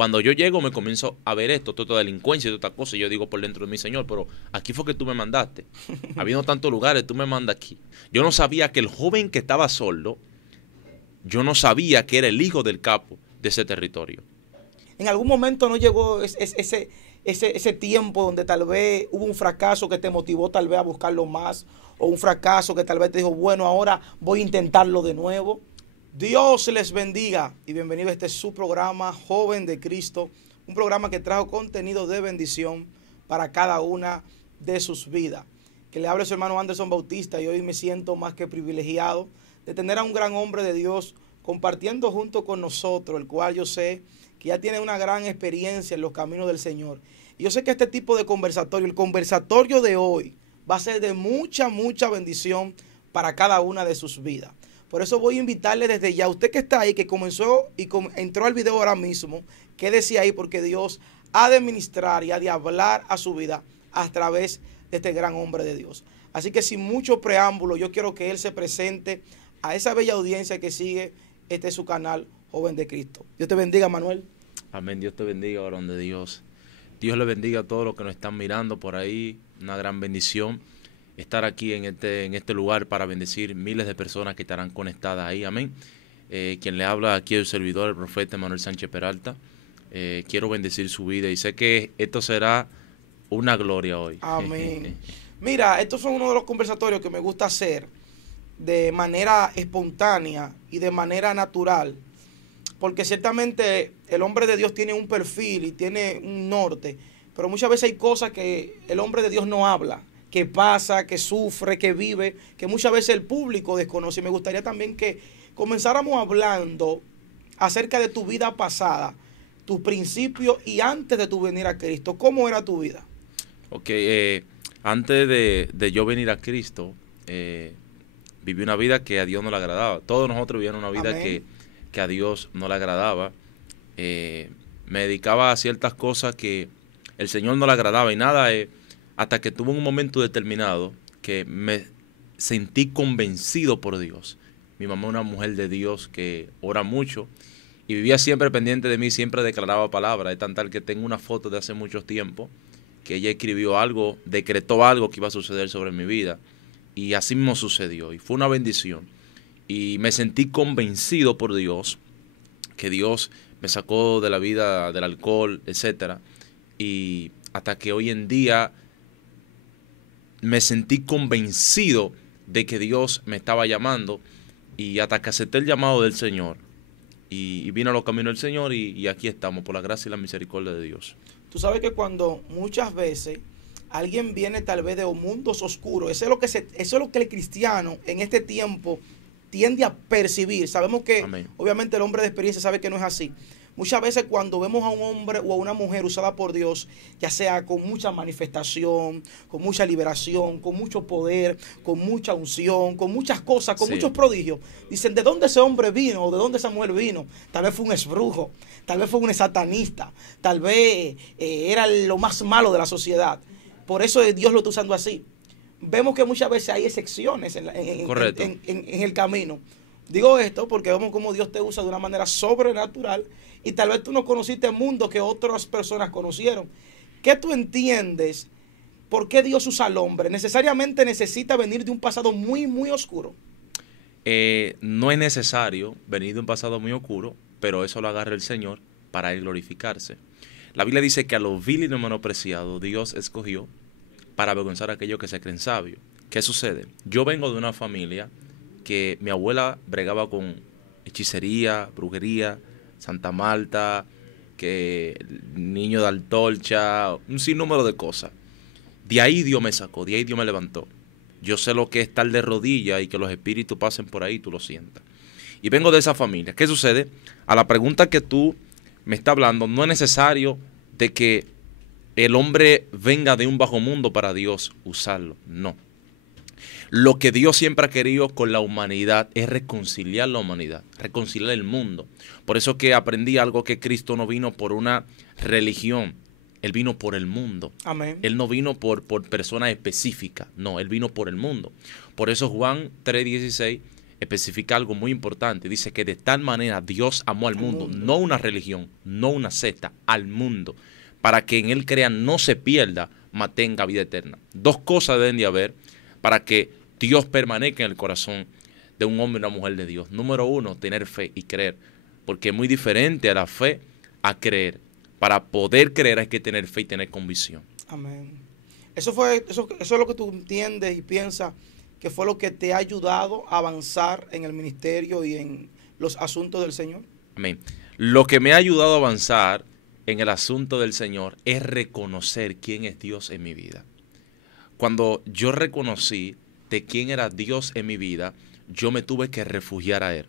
Cuando yo llego me comienzo a ver esto, toda delincuencia y toda esta cosa, y yo digo por dentro de mi Señor, pero aquí fue que tú me mandaste. Habiendo tantos lugares, tú me mandas aquí. Yo no sabía que el joven que estaba sordo, yo no sabía que era el hijo del capo de ese territorio. En algún momento no llegó ese tiempo donde tal vez hubo un fracaso que te motivó tal vez a buscarlo más, o un fracaso que tal vez te dijo, bueno, ahora voy a intentarlo de nuevo. Dios les bendiga y bienvenido a este su programa Joven de Cristo, un programa que trajo contenido de bendición para cada una de sus vidas. Que le hable su hermano Anderson Bautista y hoy me siento más que privilegiado de tener a un gran hombre de Dios compartiendo junto con nosotros, el cual yo sé que ya tiene una gran experiencia en los caminos del Señor. Y yo sé que este tipo de conversatorio, el conversatorio de hoy, va a ser de mucha bendición para cada una de sus vidas. Por eso voy a invitarle desde ya, usted que está ahí, que comenzó y entró al video ahora mismo, quédese ahí porque Dios ha de ministrar y ha de hablar a su vida a través de este gran hombre de Dios. Así que sin mucho preámbulo, yo quiero que él se presente a esa bella audiencia que sigue su canal Joven de Cristo. Dios te bendiga, Manuel. Amén, Dios te bendiga, varón de Dios. Dios le bendiga a todos los que nos están mirando por ahí. Una gran bendición estar aquí en este lugar para bendecir miles de personas que estarán conectadas ahí. Amén. Quien le habla aquí es el servidor, el profeta Manuel Sánchez Peralta. Quiero bendecir su vida y sé que esto será una gloria hoy. Amén. Mira, estos son uno de los conversatorios que me gusta hacer de manera espontánea y de manera natural, porque ciertamente el hombre de Dios tiene un perfil y tiene un norte, pero muchas veces hay cosas que el hombre de Dios no habla, que pasa, que sufre, que vive, que muchas veces el público desconoce. Y me gustaría también que comenzáramos hablando acerca de tu vida pasada, tus principios y antes de tu venir a Cristo. ¿Cómo era tu vida? Ok, antes de yo venir a Cristo, viví una vida que a Dios no le agradaba. Todos nosotros vivíamos una vida que a Dios no le agradaba. Me dedicaba a ciertas cosas que el Señor no le agradaba y nada, hasta que tuve un momento determinado que me sentí convencido por Dios. Mi mamá es una mujer de Dios que ora mucho y vivía siempre pendiente de mí, siempre declaraba palabras. Es tan tal que tengo una foto de hace mucho tiempo que ella escribió algo, decretó algo que iba a suceder sobre mi vida. Y así mismo sucedió y fue una bendición. Y me sentí convencido por Dios, que Dios me sacó de la vida del alcohol, etcétera. Y hasta que hoy en día me sentí convencido de que Dios me estaba llamando y hasta que acepté el llamado del Señor y vine a los caminos del Señor y aquí estamos por la gracia y la misericordia de Dios. Tú sabes que cuando muchas veces alguien viene tal vez de mundos oscuros, eso es lo que el cristiano en este tiempo tiende a percibir. Sabemos que Amén. Obviamente el hombre de experiencia sabe que no es así. Muchas veces cuando vemos a un hombre o a una mujer usada por Dios, ya sea con mucha manifestación, con mucha liberación, con mucho poder, con mucha unción, con muchas cosas, con muchos prodigios, dicen, ¿de dónde ese hombre vino o de dónde esa mujer vino? Tal vez fue un esbrujo, tal vez fue un satanista, tal vez era lo más malo de la sociedad. Por eso Dios lo está usando así. Vemos que muchas veces hay excepciones en el camino. Digo esto porque vemos cómo Dios te usa de una manera sobrenatural y tal vez tú no conociste el mundo que otras personas conocieron. ¿Qué tú entiendes? ¿Por qué Dios usa al hombre? ¿Necesariamente necesita venir de un pasado muy oscuro? No es necesario venir de un pasado muy oscuro, pero eso lo agarra el Señor para él glorificarse. La Biblia dice que a los viles y los menospreciados Dios escogió para avergonzar a aquellos que se creen sabios. ¿Qué sucede? Yo vengo de una familia que mi abuela bregaba con hechicería, brujería, Santa Marta, que el niño de Altorcha, un sinnúmero de cosas. De ahí Dios me sacó, de ahí Dios me levantó. Yo sé lo que es estar de rodillas y que los espíritus pasen por ahí, tú lo sientas. Y vengo de esa familia. ¿Qué sucede? A la pregunta que tú me estás hablando, no es necesario de que el hombre venga de un bajo mundo para Dios usarlo, no. Lo que Dios siempre ha querido con la humanidad es reconciliar la humanidad, reconciliar el mundo. Por eso que aprendí algo, que Cristo no vino por una religión, Él vino por el mundo. Amén. Él no vino por personas específicas, no, Él vino por el mundo. Por eso Juan 3:16 especifica algo muy importante. Dice que de tal manera Dios amó al mundo, no una religión, no una secta, al mundo, para que en él crea no se pierda, mas tenga vida eterna. Dos cosas deben de haber para que Dios permanezca en el corazón de un hombre y una mujer de Dios. Número uno, tener fe y creer, porque es muy diferente a la fe a creer. Para poder creer hay que tener fe y tener convicción. Amén. Eso es lo que tú entiendes y piensas que fue lo que te ha ayudado a avanzar en el ministerio y en los asuntos del Señor. Amén. Lo que me ha ayudado a avanzar en el asunto del Señor es reconocer quién es Dios en mi vida. Cuando yo reconocí de quién era Dios en mi vida, yo me tuve que refugiar a Él.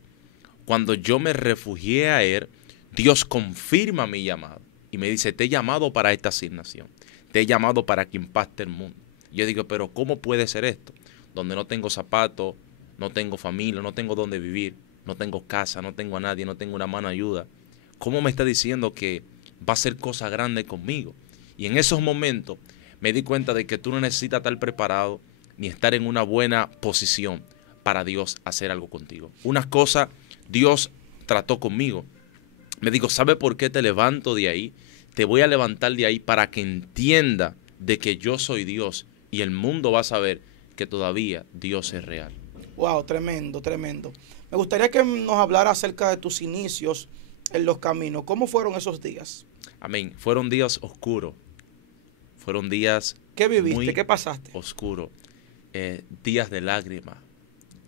Cuando yo me refugié a Él, Dios confirma mi llamado y me dice, te he llamado para esta asignación, te he llamado para que impacte el mundo. Yo digo, pero ¿cómo puede ser esto? Donde no tengo zapatos, no tengo familia, no tengo dónde vivir, no tengo casa, no tengo a nadie, no tengo una mano ayuda. ¿Cómo me está diciendo que va a hacer cosas grandes conmigo? Y en esos momentos me di cuenta de que tú no necesitas estar preparado ni estar en una buena posición para Dios hacer algo contigo. Una cosa, Dios trató conmigo. Me dijo, ¿sabe por qué te levanto de ahí? Te voy a levantar de ahí para que entienda de que yo soy Dios y el mundo va a saber que todavía Dios es real. Wow, tremendo, tremendo. Me gustaría que nos hablara acerca de tus inicios en los caminos. ¿Cómo fueron esos días? Amén. Fueron días oscuros. Fueron días ¿Qué viviste? muy ¿Qué pasaste? oscuros. Días de lágrimas,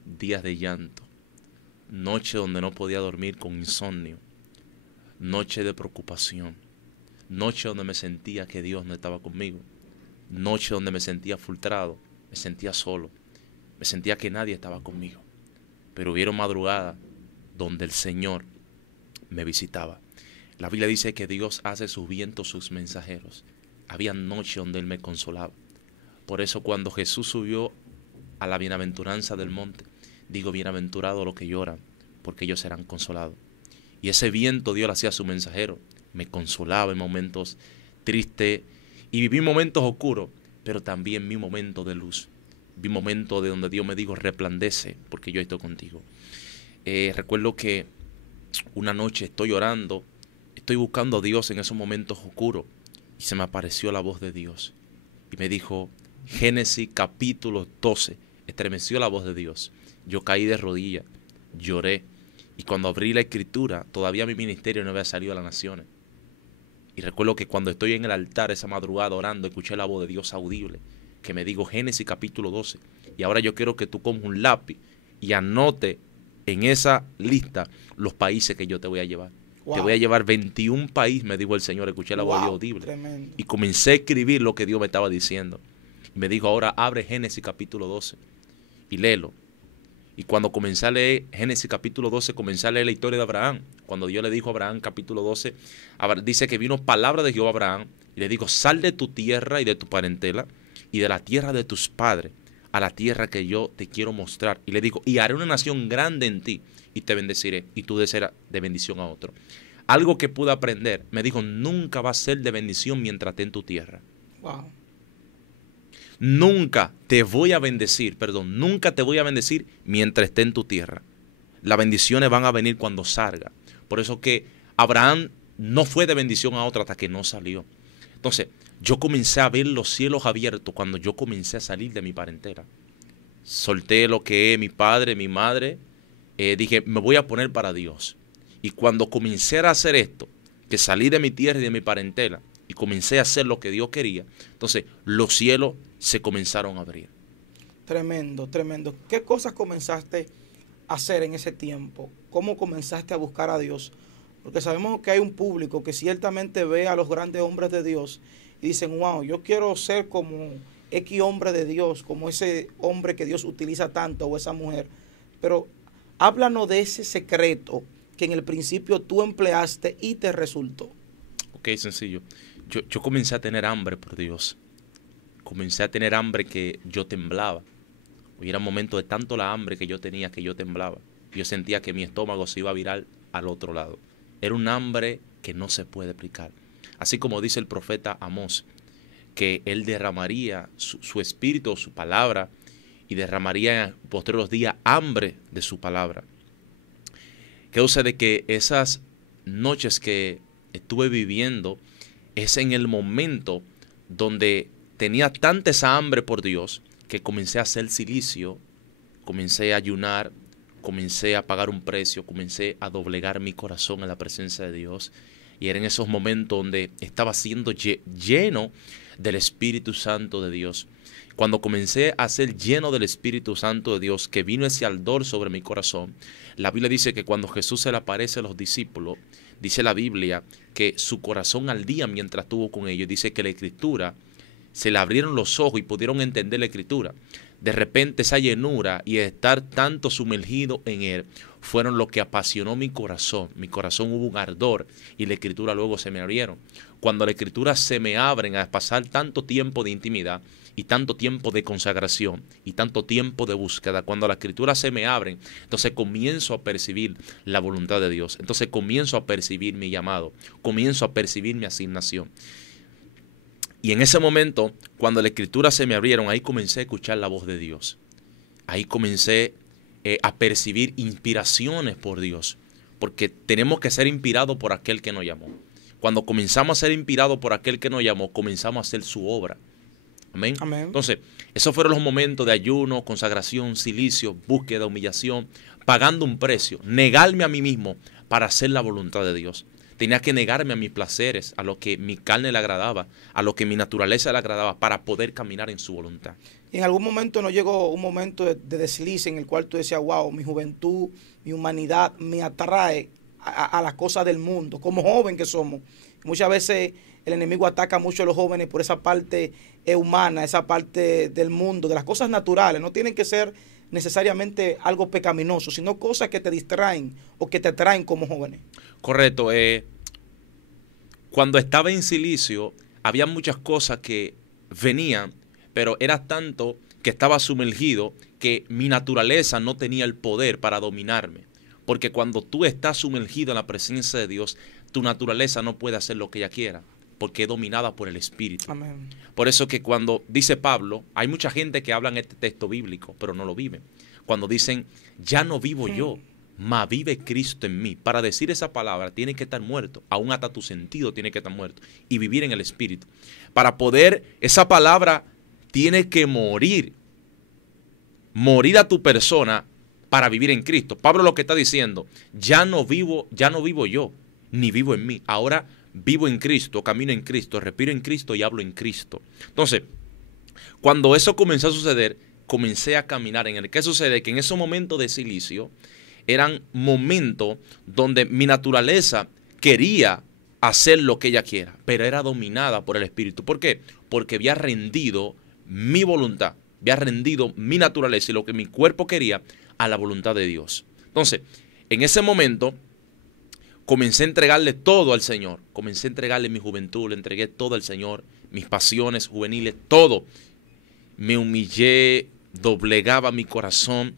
días de llanto, noche donde no podía dormir con insomnio, noche de preocupación, noche donde me sentía que Dios no estaba conmigo, noche donde me sentía frustrado, me sentía solo, me sentía que nadie estaba conmigo. Pero hubieron madrugadas donde el Señor me visitaba. La Biblia dice que Dios hace sus vientos sus mensajeros. Había noches donde Él me consolaba. Por eso cuando Jesús subió a la bienaventuranza del monte, digo, bienaventurados los que lloran, porque ellos serán consolados. Y ese viento Dios le hacía su mensajero, me consolaba en momentos tristes y viví momentos oscuros, pero también mi momento de luz. Vi momentos de donde Dios me dijo, resplandece, porque yo estoy contigo. Recuerdo que una noche estoy orando, estoy buscando a Dios en esos momentos oscuros, y se me apareció la voz de Dios. Y me dijo, Génesis capítulo 12, estremeció la voz de Dios. Yo caí de rodillas, lloré. Y cuando abrí la escritura, todavía mi ministerio no había salido a las naciones. Y recuerdo que cuando estoy en el altar esa madrugada orando, escuché la voz de Dios audible, que me dijo Génesis capítulo 12. Y ahora yo quiero que tú cojas un lápiz y anote en esa lista los países que yo te voy a llevar. Wow. Te voy a llevar 21 países, me dijo el Señor, escuché la voz de Dios audible. Tremendo. Y comencé a escribir lo que Dios me estaba diciendo. Y me dijo, ahora abre Génesis capítulo 12 y léelo. Y cuando comencé a leer Génesis capítulo 12, comencé a leer la historia de Abraham. Cuando Dios le dijo a Abraham capítulo 12, dice que vino palabra de Jehová a Abraham y le dijo, sal de tu tierra y de tu parentela y de la tierra de tus padres a la tierra que yo te quiero mostrar. Y le dijo, y haré una nación grande en ti y te bendeciré y tú serás de bendición a otro. Algo que pude aprender, me dijo, nunca va a ser de bendición mientras esté en tu tierra. Wow. Nunca te voy a bendecir mientras esté en tu tierra. Las bendiciones van a venir cuando salga. Por eso que Abraham no fue de bendición a otro hasta que no salió. Entonces, yo comencé a ver los cielos abiertos cuando yo comencé a salir de mi parentela. Solté lo que es mi padre, mi madre. Dije, me voy a poner para Dios. Y cuando comencé a hacer esto, que salí de mi tierra y de mi parentela, y comencé a hacer lo que Dios quería, entonces los cielos se comenzaron a abrir. Tremendo, tremendo. ¿Qué cosas comenzaste a hacer en ese tiempo? ¿Cómo comenzaste a buscar a Dios? Porque sabemos que hay un público que ciertamente ve a los grandes hombres de Dios y dicen, wow, yo quiero ser como X hombre de Dios, como ese hombre que Dios utiliza tanto o esa mujer. Pero háblanos de ese secreto que en el principio tú empleaste y te resultó. Ok, sencillo. Yo comencé a tener hambre por Dios. Comencé a tener hambre que yo temblaba. Hoy era un momento de tanto la hambre que yo tenía que yo temblaba. Yo sentía que mi estómago se iba a virar al otro lado. Era un hambre que no se puede explicar. Así como dice el profeta Amós, que él derramaría su espíritu, su palabra, y derramaría en posteriores días hambre de su palabra. ¿Qué sucede? Que esas noches que estuve viviendo es en el momento donde tenía tanta esa hambre por Dios que comencé a hacer silicio, comencé a ayunar, comencé a pagar un precio, comencé a doblegar mi corazón en la presencia de Dios. Y era en esos momentos donde estaba siendo lleno del Espíritu Santo de Dios. Cuando comencé a ser lleno del Espíritu Santo de Dios, que vino ese ardor sobre mi corazón, la Biblia dice que cuando Jesús se le aparece a los discípulos, dice la Biblia que su corazón ardía mientras estuvo con ellos. Dice que la Escritura, se le abrieron los ojos y pudieron entender la Escritura. De repente esa llenura y estar tanto sumergido en Él fueron lo que apasionó mi corazón. Mi corazón hubo un ardor y la Escritura luego se me abrieron. Cuando la Escritura se me abren a pasar tanto tiempo de intimidad y tanto tiempo de consagración y tanto tiempo de búsqueda, cuando la Escritura se me abren, entonces comienzo a percibir la voluntad de Dios. Entonces comienzo a percibir mi llamado, comienzo a percibir mi asignación. Y en ese momento, cuando la Escritura se me abrieron, ahí comencé a escuchar la voz de Dios. Ahí comencé a percibir inspiraciones por Dios, porque tenemos que ser inspirados por aquel que nos llamó. Cuando comenzamos a ser inspirados por aquel que nos llamó, comenzamos a hacer su obra. Amén. Amén. Entonces, esos fueron los momentos de ayuno, consagración, silicio, búsqueda, humillación, pagando un precio, negarme a mí mismo para hacer la voluntad de Dios. Tenía que negarme a mis placeres, a lo que mi carne le agradaba, a lo que mi naturaleza le agradaba, para poder caminar en su voluntad. ¿Y en algún momento no llegó un momento de desliz en el cual tú decías, wow, mi juventud, mi humanidad me atrae a las cosas del mundo, como joven que somos? Muchas veces el enemigo ataca mucho a los jóvenes por esa parte humana, esa parte del mundo, de las cosas naturales. No tienen que ser necesariamente algo pecaminoso, sino cosas que te distraen o que te atraen como jóvenes. Correcto. Cuando estaba en silicio, había muchas cosas que venían, pero era tanto que estaba sumergido que mi naturaleza no tenía el poder para dominarme. Porque cuando tú estás sumergido en la presencia de Dios, tu naturaleza no puede hacer lo que ella quiera, porque es dominada por el Espíritu. Amén. Por eso que cuando dice Pablo, hay mucha gente que habla en este texto bíblico, pero no lo vive. Cuando dicen, ya no vivo yo, mas vive Cristo en mí. Para decir esa palabra tienes que estar muerto, aún hasta tu sentido tiene que estar muerto, y vivir en el Espíritu. Para poder, esa palabra tiene que morir a tu persona para vivir en Cristo. Pablo lo que está diciendo, ya no vivo yo, ni vivo en mí. Ahora vivo en Cristo, camino en Cristo, respiro en Cristo y hablo en Cristo. Entonces, cuando eso comenzó a suceder, comencé a caminar en él. ¿Qué sucede? Que en esos momentos de silicio eran momentos donde mi naturaleza quería hacer lo que ella quiera, pero era dominada por el Espíritu. ¿Por qué? Porque había rendido mi voluntad, había rendido mi naturaleza y lo que mi cuerpo quería a la voluntad de Dios. Entonces, en ese momento comencé a entregarle todo al Señor. Comencé a entregarle mi juventud, le entregué todo al Señor, mis pasiones juveniles, todo. Me humillé, doblegaba mi corazón.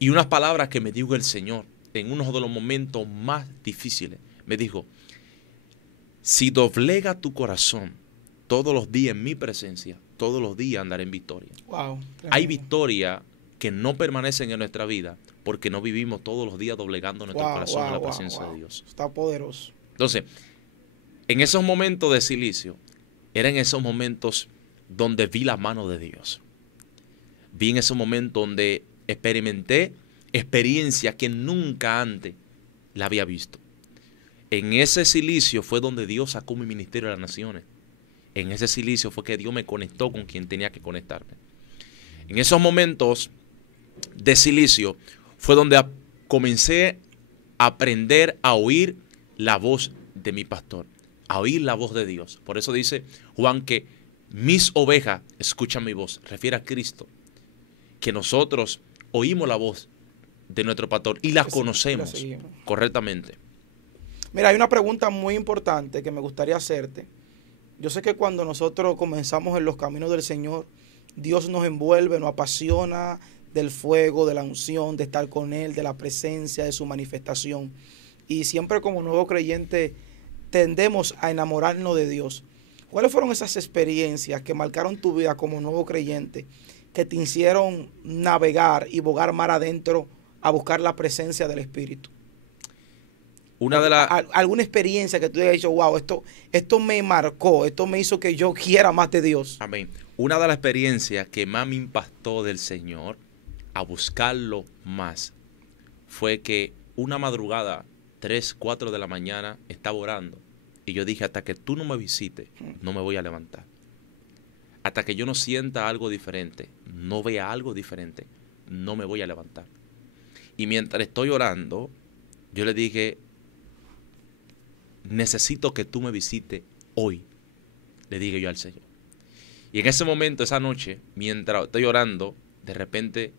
Y unas palabras que me dijo el Señor en uno de los momentos más difíciles. Me dijo, si doblega tu corazón todos los días en mi presencia, todos los días andaré en victoria. Wow, hay victoria que no permanecen en nuestra vida porque no vivimos todos los días doblegando nuestro corazón en la presencia de Dios. Está poderoso. Entonces, en esos momentos de silicio, eran esos momentos donde vi la mano de Dios. Vi en esos momentos donde experimenté experiencia que nunca antes la había visto. En ese silicio fue donde Dios sacó mi ministerio a las naciones. En ese silicio fue que Dios me conectó con quien tenía que conectarme. En esos momentos de silicio fue donde comencé a aprender a oír la voz de mi pastor, a oír la voz de Dios. Por eso dice Juan que mis ovejas escuchan mi voz. Refiere a Cristo, que nosotros oímos la voz de nuestro pastor y la conocemos correctamente. Mira, hay una pregunta muy importante que me gustaría hacerte. Yo sé que cuando nosotros comenzamos en los caminos del Señor, Dios nos envuelve, nos apasiona del fuego, de la unción, de estar con Él, de la presencia, de su manifestación. Y siempre como nuevo creyente tendemos a enamorarnos de Dios. ¿Cuáles fueron esas experiencias que marcaron tu vida como nuevo creyente, que te hicieron navegar y bogar mar adentro a buscar la presencia del Espíritu? ¿Alguna experiencia que tú hayas dicho, wow, esto me marcó, esto me hizo que yo quiera más de Dios? Amén. Una de las experiencias que más me impactó del Señor a buscarlo más fue que una madrugada, 3, 4 de la mañana, estaba orando. Y yo dije, hasta que tú no me visites, no me voy a levantar. Hasta que yo no sienta algo diferente, no vea algo diferente, no me voy a levantar. Y mientras estoy orando, yo le dije, necesito que tú me visites hoy, le dije yo al Señor. Y en ese momento, esa noche, mientras estoy orando, de repente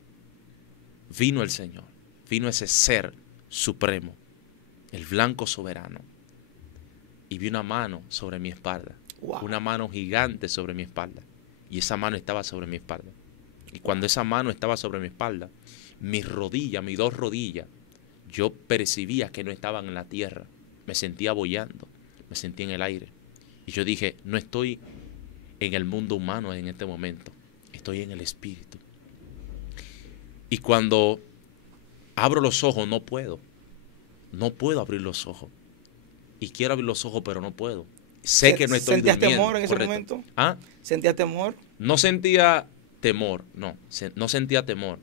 vino el Señor, vino ese ser supremo, el blanco soberano, y vi una mano sobre mi espalda, una mano gigante sobre mi espalda, y esa mano estaba sobre mi espalda. Y cuando esa mano estaba sobre mi espalda, mis rodillas, mis 2 rodillas, yo percibía que no estaban en la tierra. Me sentía boyando, me sentía en el aire. Y yo dije, no estoy en el mundo humano en este momento, estoy en el Espíritu. Y cuando abro los ojos, no puedo abrir los ojos. Y quiero abrir los ojos, pero no puedo. Sé que no estoy durmiendo. ¿Sentías temor en ese momento? ¿Ah? ¿Sentías temor? No sentía temor, no sentía temor.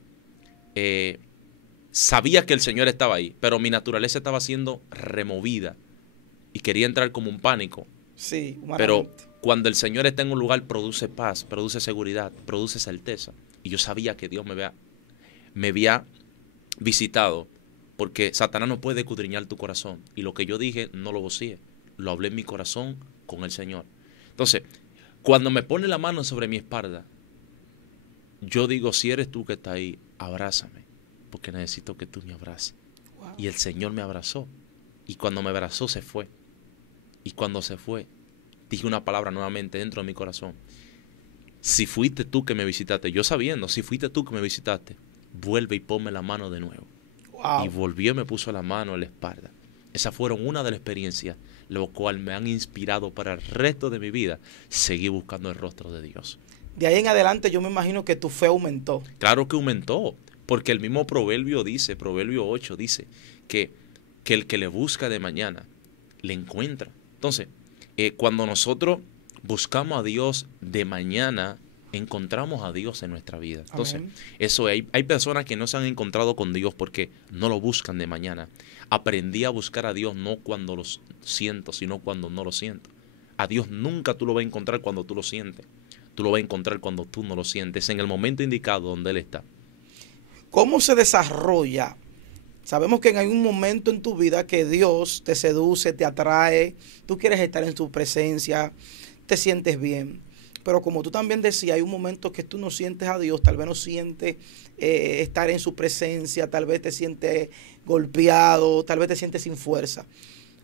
Sabía que el Señor estaba ahí, pero mi naturaleza estaba siendo removida y quería entrar como un pánico. Sí, pero cuando el Señor está en un lugar, produce paz, produce seguridad, produce certeza. Y yo sabía que Dios me había visitado, porque Satanás no puede escudriñar tu corazón. Y lo que yo dije no lo voceé, lo hablé en mi corazón con el Señor. Entonces, cuando me pone la mano sobre mi espalda, yo digo, si eres tú que estás ahí, abrázame, porque necesito que tú me abraces. Wow. Y el Señor me abrazó. Y cuando me abrazó, se fue. Y cuando se fue, dije una palabra nuevamente dentro de mi corazón. Si fuiste tú que me visitaste, yo sabiendo, si fuiste tú que me visitaste, vuelve y ponme la mano de nuevo. Wow. Y volvió y me puso la mano en la espalda. Esas fueron una de las experiencias, lo cual me han inspirado para el resto de mi vida, seguir buscando el rostro de Dios. De ahí en adelante yo me imagino que tu fe aumentó. Claro que aumentó, porque el mismo Proverbio 8 dice que el que le busca de mañana, le encuentra. Entonces, cuando nosotros buscamos a Dios de mañana, encontramos a Dios en nuestra vida. Entonces, amén. Eso hay personas que no se han encontrado con Dios porque no lo buscan de mañana. Aprendí a buscar a Dios no cuando lo siento, sino cuando no lo siento. A Dios nunca tú lo vas a encontrar cuando tú lo sientes. Tú lo vas a encontrar cuando tú no lo sientes, en el momento indicado donde Él está. ¿Cómo se desarrolla? Sabemos que en algún momento en tu vida que Dios te seduce, te atrae, tú quieres estar en su presencia, te sientes bien. Pero como tú también decías, hay un momento que tú no sientes a Dios, tal vez no sientes estar en su presencia, tal vez te sientes golpeado, tal vez te sientes sin fuerza.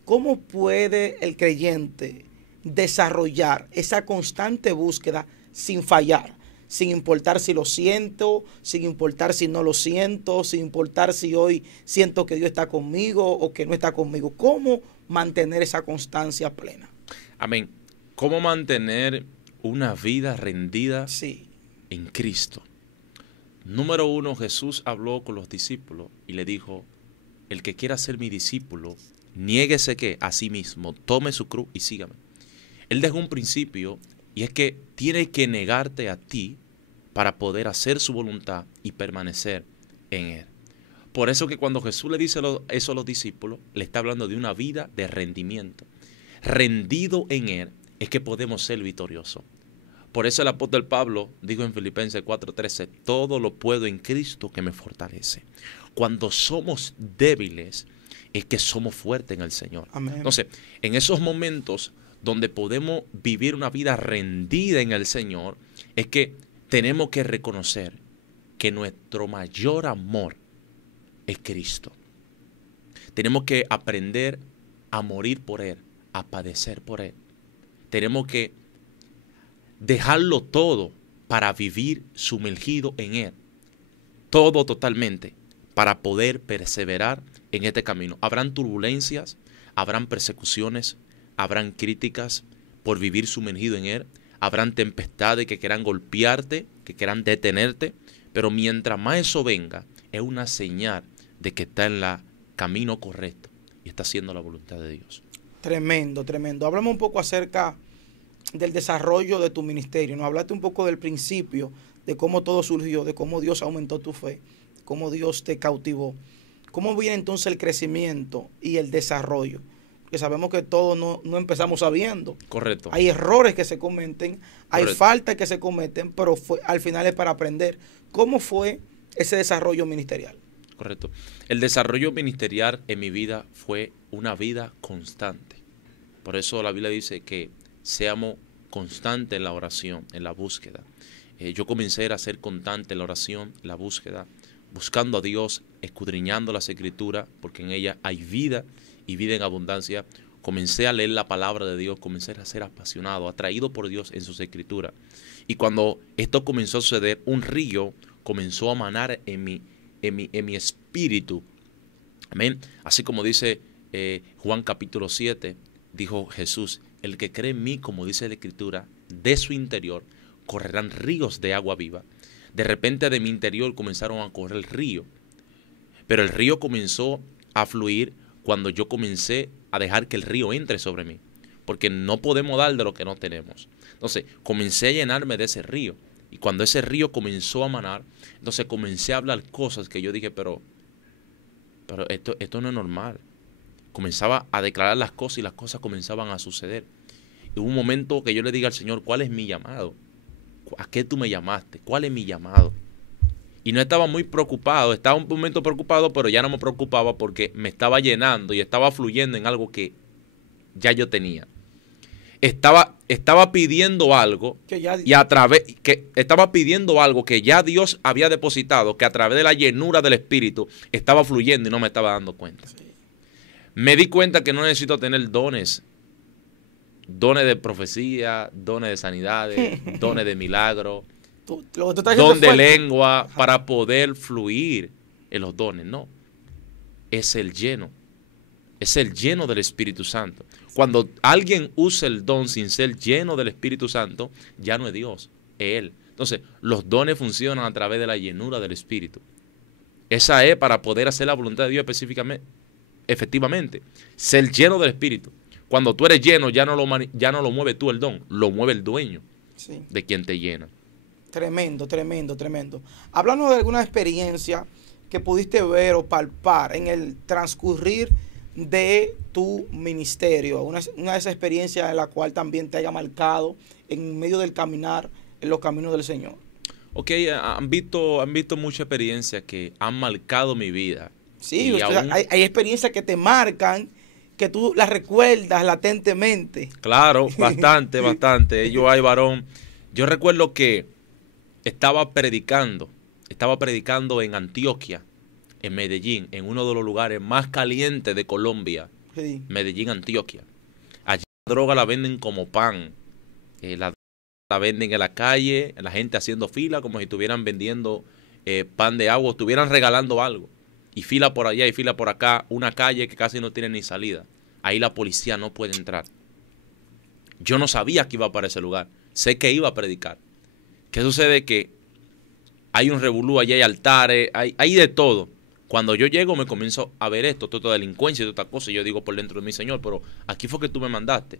¿Cómo puede el creyente desarrollar esa constante búsqueda sin fallar? Sin importar si lo siento, sin importar si no lo siento, sin importar si hoy siento que Dios está conmigo o que no está conmigo. ¿Cómo mantener esa constancia plena? Amén. ¿Cómo mantener una vida rendida sí. en Cristo? Número 1, Jesús habló con los discípulos y le dijo, el que quiera ser mi discípulo, niéguese que a sí mismo, tome su cruz y sígame. Él dejó un principio y es que tienes que negarte a ti para poder hacer su voluntad y permanecer en Él. Por eso que cuando Jesús le dice eso a los discípulos, le está hablando de una vida de rendimiento. Rendido en Él es que podemos ser victoriosos. Por eso el apóstol Pablo dijo en Filipenses 4:13, todo lo puedo en Cristo que me fortalece. Cuando somos débiles es que somos fuertes en el Señor. Amén. Entonces, en esos momentos donde podemos vivir una vida rendida en el Señor, es que tenemos que reconocer que nuestro mayor amor es Cristo. Tenemos que aprender a morir por Él, a padecer por Él. Tenemos que dejarlo todo para vivir sumergido en Él. Todo totalmente para poder perseverar en este camino. Habrán turbulencias, habrán persecuciones, habrán críticas por vivir sumergido en Él. habrán tempestades que quieran golpearte, que quieran detenerte, pero mientras más eso venga, es una señal de que está en el camino correcto y está haciendo la voluntad de Dios. Tremendo, tremendo. Háblame un poco acerca del desarrollo de tu ministerio. Nos hablaste un poco del principio, de cómo todo surgió, de cómo Dios aumentó tu fe, cómo Dios te cautivó. ¿Cómo viene entonces el crecimiento y el desarrollo? Porque sabemos que todos no empezamos sabiendo. Correcto. Hay errores que se cometen, hay Correcto. faltas que se cometen, pero al final es para aprender. ¿Cómo fue ese desarrollo ministerial? Correcto. El desarrollo ministerial en mi vida fue una vida constante. Por eso la Biblia dice que seamos constantes en la oración, en la búsqueda. Yo comencé a ser constante en la oración, en la búsqueda, buscando a Dios, escudriñando las Escrituras, porque en ella hay vida y vida en abundancia. Comencé a leer la palabra de Dios, comencé a ser apasionado, atraído por Dios en sus Escrituras. Y cuando esto comenzó a suceder, un río comenzó a manar en mi espíritu. Amén. Así como dice Juan capítulo 7, dijo Jesús, el que cree en mí, como dice la Escritura, de su interior correrán ríos de agua viva. De repente de mi interior comenzaron a correr el río, pero el río comenzó a fluir cuando yo comencé a dejar que el río entre sobre mí, porque no podemos dar de lo que no tenemos. Entonces comencé a llenarme de ese río, y cuando ese río comenzó a manar, entonces comencé a hablar cosas que yo dije, pero esto no es normal. Comenzaba a declarar las cosas y las cosas comenzaban a suceder. Y hubo un momento que yo le diga al Señor, ¿cuál es mi llamado? ¿A qué tú me llamaste? ¿Cuál es mi llamado? Y no estaba muy preocupado, estaba un momento preocupado, pero ya no me preocupaba porque me estaba llenando y estaba fluyendo en algo que ya yo tenía. Estaba pidiendo algo estaba pidiendo algo que ya Dios había depositado, que a través de la llenura del Espíritu estaba fluyendo y no me estaba dando cuenta. Sí. Me di cuenta que no necesito tener dones de profecía, dones de sanidades, dones de milagro, don de lengua para poder fluir en los dones. No, es el lleno del Espíritu Santo. Cuando alguien usa el don sin ser lleno del Espíritu Santo, ya no es Dios, es Él. Entonces, los dones funcionan a través de la llenura del Espíritu. Esa es para poder hacer la voluntad de Dios específicamente, efectivamente, ser lleno del Espíritu. Cuando tú eres lleno, ya no lo mueve tú el don, lo mueve el dueño de quien te llena. Tremendo, tremendo, tremendo. Háblanos de alguna experiencia que pudiste ver o palpar en el transcurrir de tu ministerio. Una de esas experiencias en la cual también te haya marcado en medio del caminar en los caminos del Señor. Ok, han visto muchas experiencias que han marcado mi vida. Sí, hay experiencias que te marcan, que tú las recuerdas latentemente. Claro, bastante. Varón. Yo recuerdo que estaba predicando en Antioquia, en Medellín, en uno de los lugares más calientes de Colombia, sí. Medellín, Antioquia. Allí la droga la venden como pan, la venden en la calle, la gente haciendo fila como si estuvieran vendiendo pan de agua, estuvieran regalando algo. Y fila por allá y fila por acá, una calle que casi no tiene ni salida. Ahí la policía no puede entrar. Yo no sabía que iba para ese lugar, sé que iba a predicar. ¿Qué sucede? Que hay un revolú, allí hay altares, hay de todo. Cuando yo llego me comienzo a ver toda delincuencia y toda cosa. Y yo digo por dentro de mí, Señor, pero aquí fue que tú me mandaste.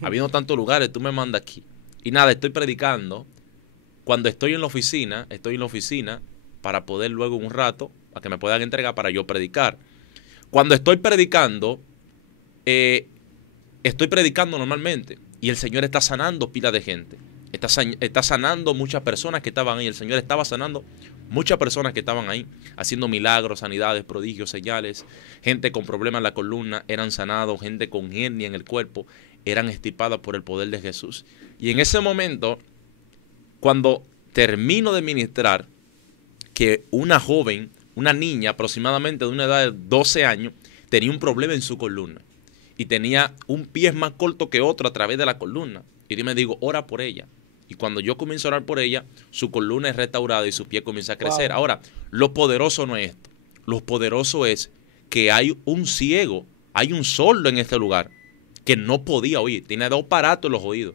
Habiendo tantos lugares, tú me mandas aquí. Y nada, estoy predicando. Cuando estoy en la oficina para poder luego un rato, para que me puedan entregar para yo predicar. Cuando estoy predicando normalmente. Y el Señor está sanando pila de gente. Está sanando muchas personas que estaban ahí. El Señor estaba sanando muchas personas que estaban ahí, haciendo milagros, sanidades, prodigios, señales. Gente con problemas en la columna eran sanados. Gente con hernia en el cuerpo eran extirpadas por el poder de Jesús. Y en ese momento, cuando termino de ministrar, que una joven, una niña aproximadamente de una edad de 12 años, tenía un problema en su columna. Y tenía un pie más corto que otro a través de la columna. Y yo me digo, ora por ella. Y cuando yo comienzo a orar por ella, su columna es restaurada y su pie comienza a crecer. Wow. Ahora, lo poderoso no es esto. Lo poderoso es que hay un ciego, hay un sordo en este lugar que no podía oír. Tiene 2 aparatos en los oídos.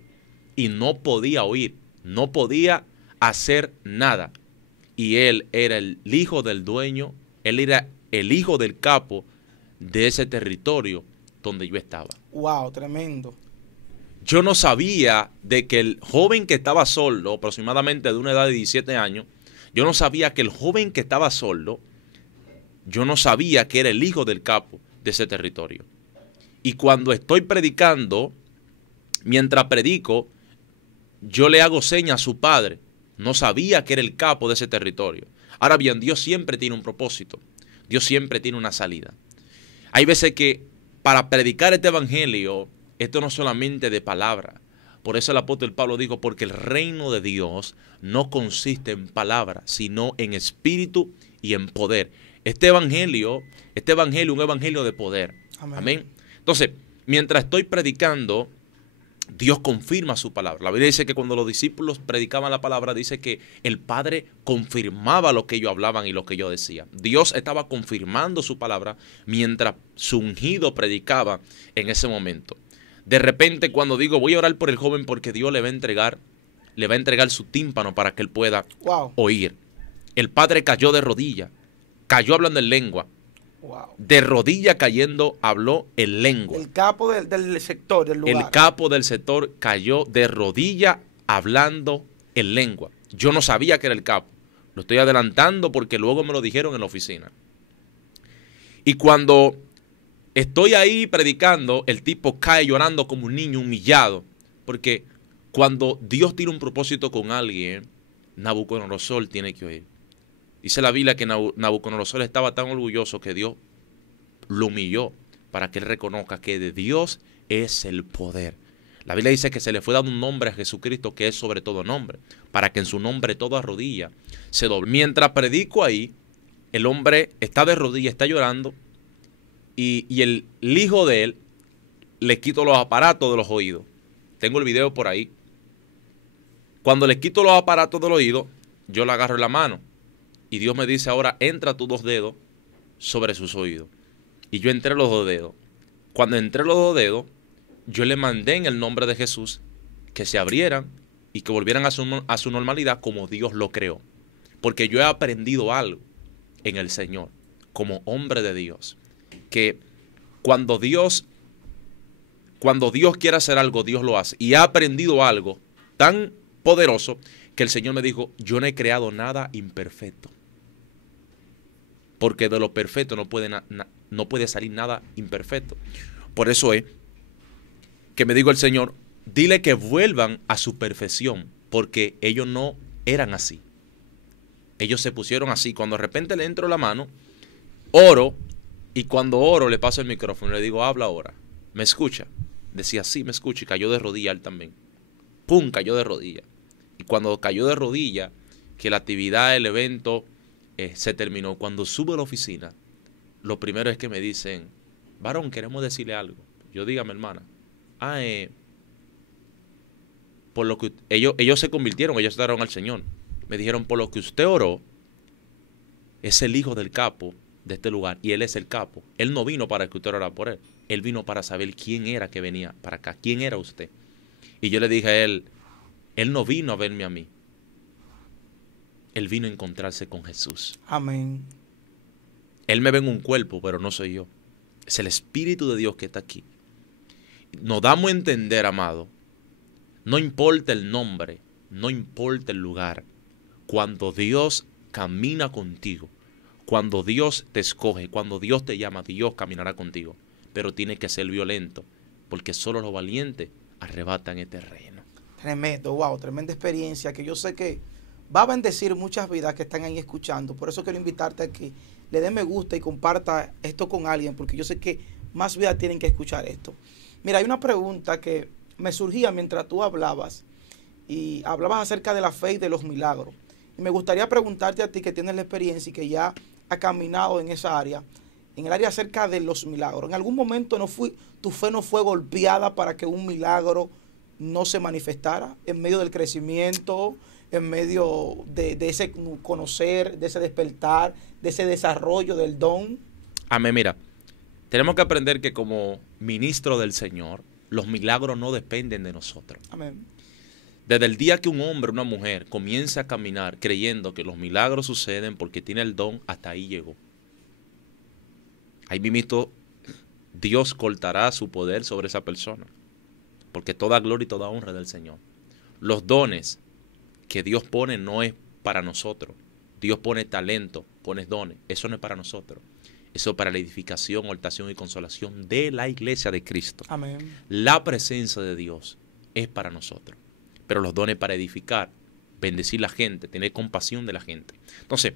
y no podía oír, no podía hacer nada. Y él era el hijo del dueño, él era el hijo del capo de ese territorio donde yo estaba. Wow, tremendo. Yo no sabía de que el joven que estaba sordo, aproximadamente de una edad de 17 años, yo no sabía que el joven que estaba sordo, yo no sabía que era el hijo del capo de ese territorio. Y cuando estoy predicando, mientras predico, yo le hago señas a su padre. No sabía que era el capo de ese territorio. Ahora bien, Dios siempre tiene un propósito. Dios siempre tiene una salida. Hay veces que para predicar este evangelio, esto no es solamente de palabra. Por eso el apóstol Pablo dijo, porque el reino de Dios no consiste en palabra, sino en espíritu y en poder. Este evangelio es un evangelio de poder. Amén. Amén. Entonces, mientras estoy predicando, Dios confirma su palabra. La Biblia dice que cuando los discípulos predicaban la palabra, dice que el Padre confirmaba lo que ellos hablaban y lo que ellos decían. Dios estaba confirmando su palabra mientras su ungido predicaba en ese momento. De repente, cuando digo, voy a orar por el joven porque Dios le va a entregar su tímpano para que él pueda oír. El padre cayó de rodillas, cayó hablando en lengua. Wow. De rodilla cayendo, habló en lengua. El capo del sector, del lugar. El capo del sector cayó de rodilla hablando en lengua. Yo no sabía que era el capo. Lo estoy adelantando porque luego me lo dijeron en la oficina. Y cuando estoy ahí predicando, el tipo cae llorando como un niño humillado. Porque cuando Dios tiene un propósito con alguien, Nabucodonosor tiene que oír. Dice la Biblia que Nabucodonosor estaba tan orgulloso que Dios lo humilló para que él reconozca que de Dios es el poder. La Biblia dice que se le fue dado un nombre a Jesucristo que es sobre todo nombre, para que en su nombre toda rodilla se doble. Mientras predico ahí, el hombre está de rodillas, está llorando, y el hijo de él le quito los aparatos de los oídos. Tengo el video por ahí. Cuando le quito los aparatos del oído, yo le agarro en la mano. Y Dios me dice ahora, entra tus dos dedos sobre sus oídos. Y yo entré los dos dedos. Cuando entré los dos dedos, yo le mandé en el nombre de Jesús que se abrieran y que volvieran a su normalidad como Dios lo creó. Porque yo he aprendido algo en el Señor, como hombre de Dios. Que cuando Dios quiere hacer algo, Dios lo hace. Y he aprendido algo tan poderoso que el Señor me dijo, yo no he creado nada imperfecto. Porque de lo perfecto no puede salir nada imperfecto. Por eso es que me dijo el Señor, dile que vuelvan a su perfección, porque ellos no eran así. Ellos se pusieron así. Cuando de repente le entro la mano, oro, y cuando oro le paso el micrófono y le digo, habla ahora. ¿Me escucha? Decía, sí, me escucha, y cayó de rodillas él también. ¡Pum! Cayó de rodillas. Y cuando cayó de rodillas, que la actividad, el evento se terminó, cuando subo a la oficina, lo primero es que me dicen, varón, queremos decirle algo. Yo, dígame, hermana. Por lo que ellos se convirtieron, ellos se dieron al Señor. Me dijeron, por lo que usted oró, es el hijo del capo de este lugar, y él es el capo. Él no vino para que usted orara por él. Él vino para saber quién era que venía para acá, quién era usted. Y yo le dije a él no vino a verme a mí. Él vino a encontrarse con Jesús. Amén. Él me ve en un cuerpo, pero no soy yo. Es el Espíritu de Dios que está aquí. Nos damos a entender, amado, no importa el nombre, no importa el lugar. Cuando Dios camina contigo, cuando Dios te escoge, cuando Dios te llama, Dios caminará contigo. Pero tiene que ser violento, porque solo los valientes arrebatan este reino. Tremendo, wow, tremenda experiencia que yo sé que va a bendecir muchas vidas que están ahí escuchando. Por eso quiero invitarte a que le dé me gusta y comparta esto con alguien, porque yo sé que más vidas tienen que escuchar esto. Mira, hay una pregunta que me surgía mientras tú hablabas y hablabas acerca de la fe y de los milagros. Y me gustaría preguntarte a ti que tienes la experiencia y que ya ha caminado en esa área, en el área acerca de los milagros. ¿En algún momento tu fe no fue golpeada para que un milagro no se manifestara en medio del crecimiento, en medio de ese conocer, de ese despertar, de ese desarrollo del don? Amén. Mira, tenemos que aprender que como ministro del Señor, los milagros no dependen de nosotros. Amén. Desde el día que un hombre o una mujer comienza a caminar creyendo que los milagros suceden porque tiene el don, hasta ahí llegó. Ahí mismo Dios cortará su poder sobre esa persona. Porque toda gloria y toda honra es del Señor. Los dones que Dios pone no es para nosotros. Dios pone talento, pone dones. Eso no es para nosotros. Eso es para la edificación, exaltación y consolación de la iglesia de Cristo. Amén. La presencia de Dios es para nosotros. Pero los dones para edificar, bendecir la gente, tener compasión de la gente. Entonces,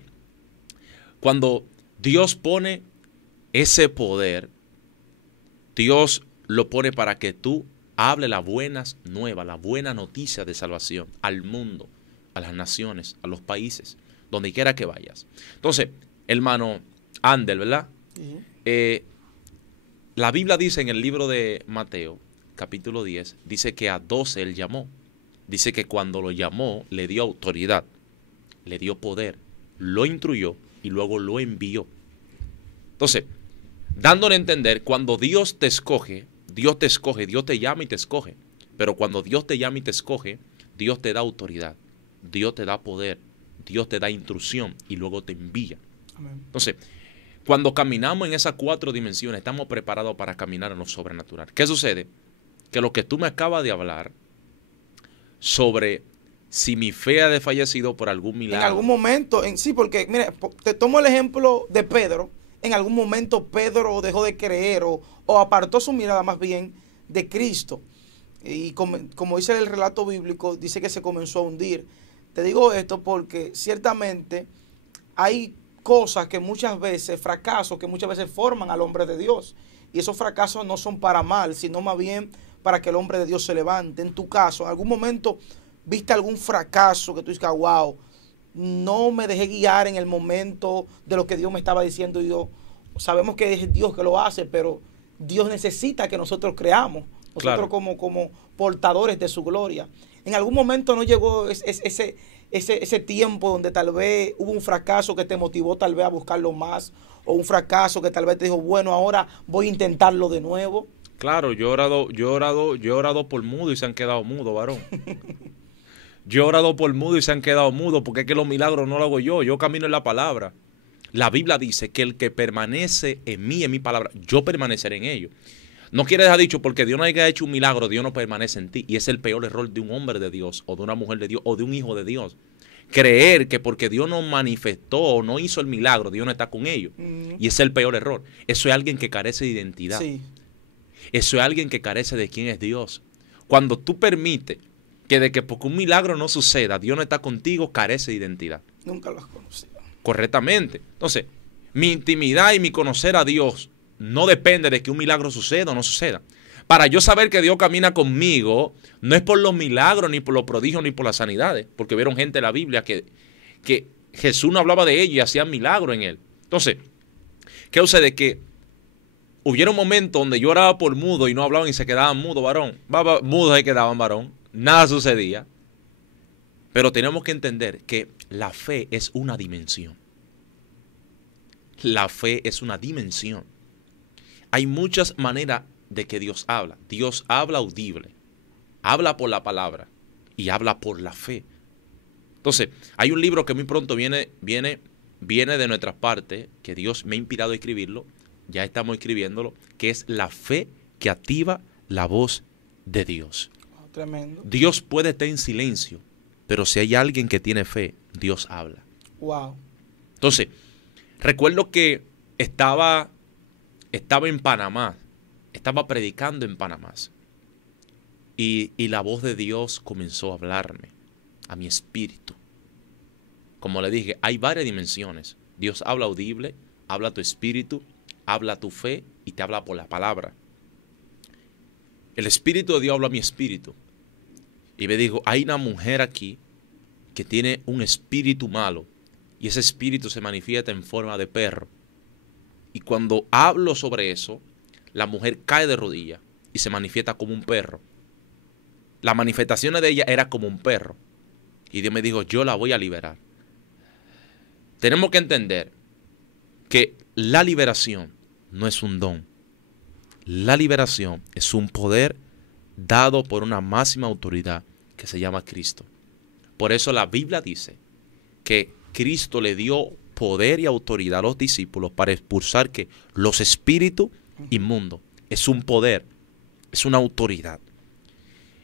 cuando Dios pone ese poder, Dios lo pone para que tú hables las buenas nuevas, las buenas noticias de salvación al mundo, a las naciones, a los países, donde quiera que vayas. Entonces, hermano Ander, ¿verdad? La Biblia dice en el libro de Mateo, capítulo 10, dice que a 12 él llamó. Dice que cuando lo llamó, le dio autoridad, le dio poder, lo instruyó y luego lo envió. Entonces, dándole a entender, cuando Dios te escoge, Dios te llama y te escoge. Pero cuando Dios te llama y te escoge, Dios te da autoridad, Dios te da poder, Dios te da instrucción y luego te envía. Amén. Entonces, cuando caminamos en esas 4 dimensiones, estamos preparados para caminar en lo sobrenatural. ¿Qué sucede? Que lo que tú me acabas de hablar sobre si mi fe ha desfallecido por algún milagro. En algún momento, sí, porque, mira, te tomo el ejemplo de Pedro. En algún momento Pedro dejó de creer o apartó su mirada más bien de Cristo. Y como dice el relato bíblico, dice que se comenzó a hundir. Te digo esto porque ciertamente hay cosas que muchas veces, fracasos que muchas veces forman al hombre de Dios. Y esos fracasos no son para mal, sino más bien para que el hombre de Dios se levante. En tu caso, en algún momento viste algún fracaso que tú dices, wow, no me dejé guiar en el momento de lo que Dios me estaba diciendo. Y yo, sabemos que es Dios que lo hace, pero Dios necesita que nosotros creamos. Nosotros claro, como portadores de su gloria. En algún momento no llegó ese tiempo donde tal vez hubo un fracaso que te motivó tal vez a buscarlo más, o un fracaso que tal vez te dijo, bueno, ahora voy a intentarlo de nuevo. Claro, yo he orado por mudo y se han quedado mudos, varón. Yo he orado por mudo y se han quedado mudos, porque es que los milagros no los hago yo camino en la palabra. La Biblia dice que el que permanece en mí, en mi palabra, yo permaneceré en ellos. No quiere dejar dicho, porque Dios no haya hecho un milagro, Dios no permanece en ti. Y es el peor error de un hombre de Dios, o de una mujer de Dios, o de un hijo de Dios. Creer que porque Dios no manifestó o no hizo el milagro, Dios no está con ellos. Y ese es el peor error. Eso es alguien que carece de identidad. Sí. Eso es alguien que carece de quién es Dios. Cuando tú permites que de que porque un milagro no suceda, Dios no está contigo, carece de identidad. Nunca lo has conocido. Correctamente. Entonces, mi intimidad y mi conocer a Dios no depende de que un milagro suceda o no suceda. Para yo saber que Dios camina conmigo, no es por los milagros, ni por los prodigios, ni por las sanidades, porque vieron gente en la Biblia que Jesús no hablaba de ellos y hacían milagros en él. Entonces, ¿qué sucede? Que hubieron momentos donde yo oraba por mudo y no hablaban y se quedaban mudos, varón. Mudos se quedaban, varón. Nada sucedía. Pero tenemos que entender que la fe es una dimensión. La fe es una dimensión. Hay muchas maneras de que Dios habla. Dios habla audible, habla por la palabra y habla por la fe. Entonces, hay un libro que muy pronto viene de nuestras partes, que Dios me ha inspirado a escribirlo, ya estamos escribiéndolo, que es La fe que activa la voz de Dios. Oh, tremendo. Dios puede estar en silencio, pero si hay alguien que tiene fe, Dios habla. Wow. Entonces, recuerdo que estaba en Panamá, estaba predicando en Panamá y la voz de Dios comenzó a hablarme a mi espíritu. Como le dije, hay varias dimensiones. Dios habla audible, habla a tu espíritu, habla a tu fe y te habla por la palabra. El Espíritu de Dios habla a mi espíritu y me dijo, hay una mujer aquí que tiene un espíritu malo y ese espíritu se manifiesta en forma de perro. Y cuando hablo sobre eso, la mujer cae de rodillas y se manifiesta como un perro. Las manifestaciones de ella era como un perro. Y Dios me dijo, yo la voy a liberar. Tenemos que entender que la liberación no es un don. La liberación es un poder dado por una máxima autoridad que se llama Cristo. Por eso la Biblia dice que Cristo le dio poder y autoridad a los discípulos para expulsar que los espíritus inmundos. Es un poder, es una autoridad.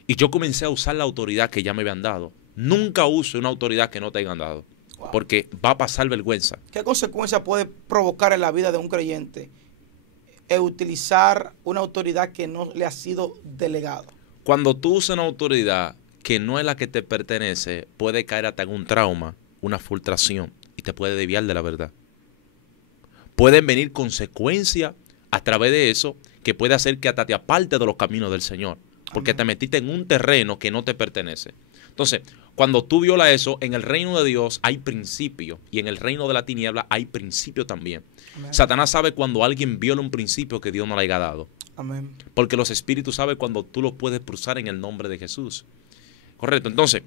Y yo comencé a usar la autoridad que ya me habían dado. Nunca use una autoridad que no te hayan dado, porque va a pasar vergüenza. ¿Qué consecuencia puede provocar en la vida de un creyente el utilizar una autoridad que no le ha sido delegada? Cuando tú usas una autoridad que no es la que te pertenece, puede caer hasta en un trauma, una frustración, y te puede desviar de la verdad. Pueden venir consecuencias a través de eso que puede hacer que hasta te aparte de los caminos del Señor, porque te metiste en un terreno que no te pertenece. Entonces, cuando tú violas eso, en el reino de Dios hay principio, y en el reino de la tiniebla hay principio también. Amén. Satanás sabe cuando alguien viola un principio que Dios no le haya dado. Amén. Porque los espíritus saben cuando tú los puedes cruzar en el nombre de Jesús. Correcto. Entonces,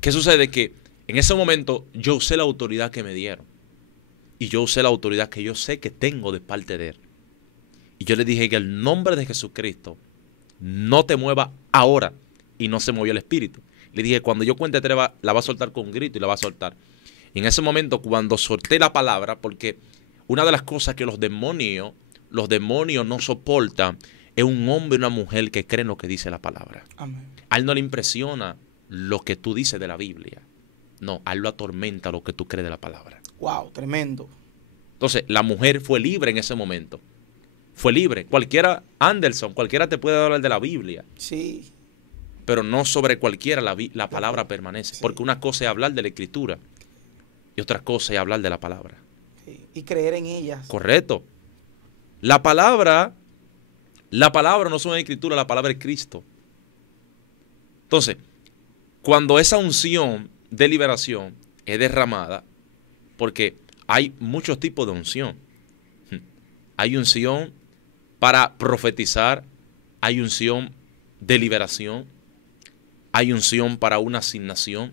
¿qué sucede? Que en ese momento yo usé la autoridad que me dieron. Y yo usé la autoridad que yo sé que tengo de parte de Él. Y yo le dije que el nombre de Jesucristo no te mueva ahora. Y no se movió el espíritu. Le dije, cuando yo cuente 3, la va a soltar con un grito y la va a soltar. Y en ese momento, cuando solté la palabra, porque una de las cosas que los demonios no soportan es un hombre y una mujer que creen lo que dice la palabra. Amén. A él no le impresiona lo que tú dices de la Biblia. No, a él lo atormenta lo que tú crees de la palabra. Wow, tremendo. Entonces, la mujer fue libre en ese momento. Fue libre. Cualquiera, Anderson, cualquiera te puede hablar de la Biblia. Sí. Pero no sobre cualquiera la palabra permanece. Sí. Porque una cosa es hablar de la Escritura y otra cosa es hablar de la palabra. Sí. Y creer en ellas. Correcto. La palabra no es una Escritura, la palabra es Cristo. Entonces, cuando esa unción de liberación es derramada, porque hay muchos tipos de unción. Hay unción para profetizar, hay unción de liberación, hay unción para una asignación,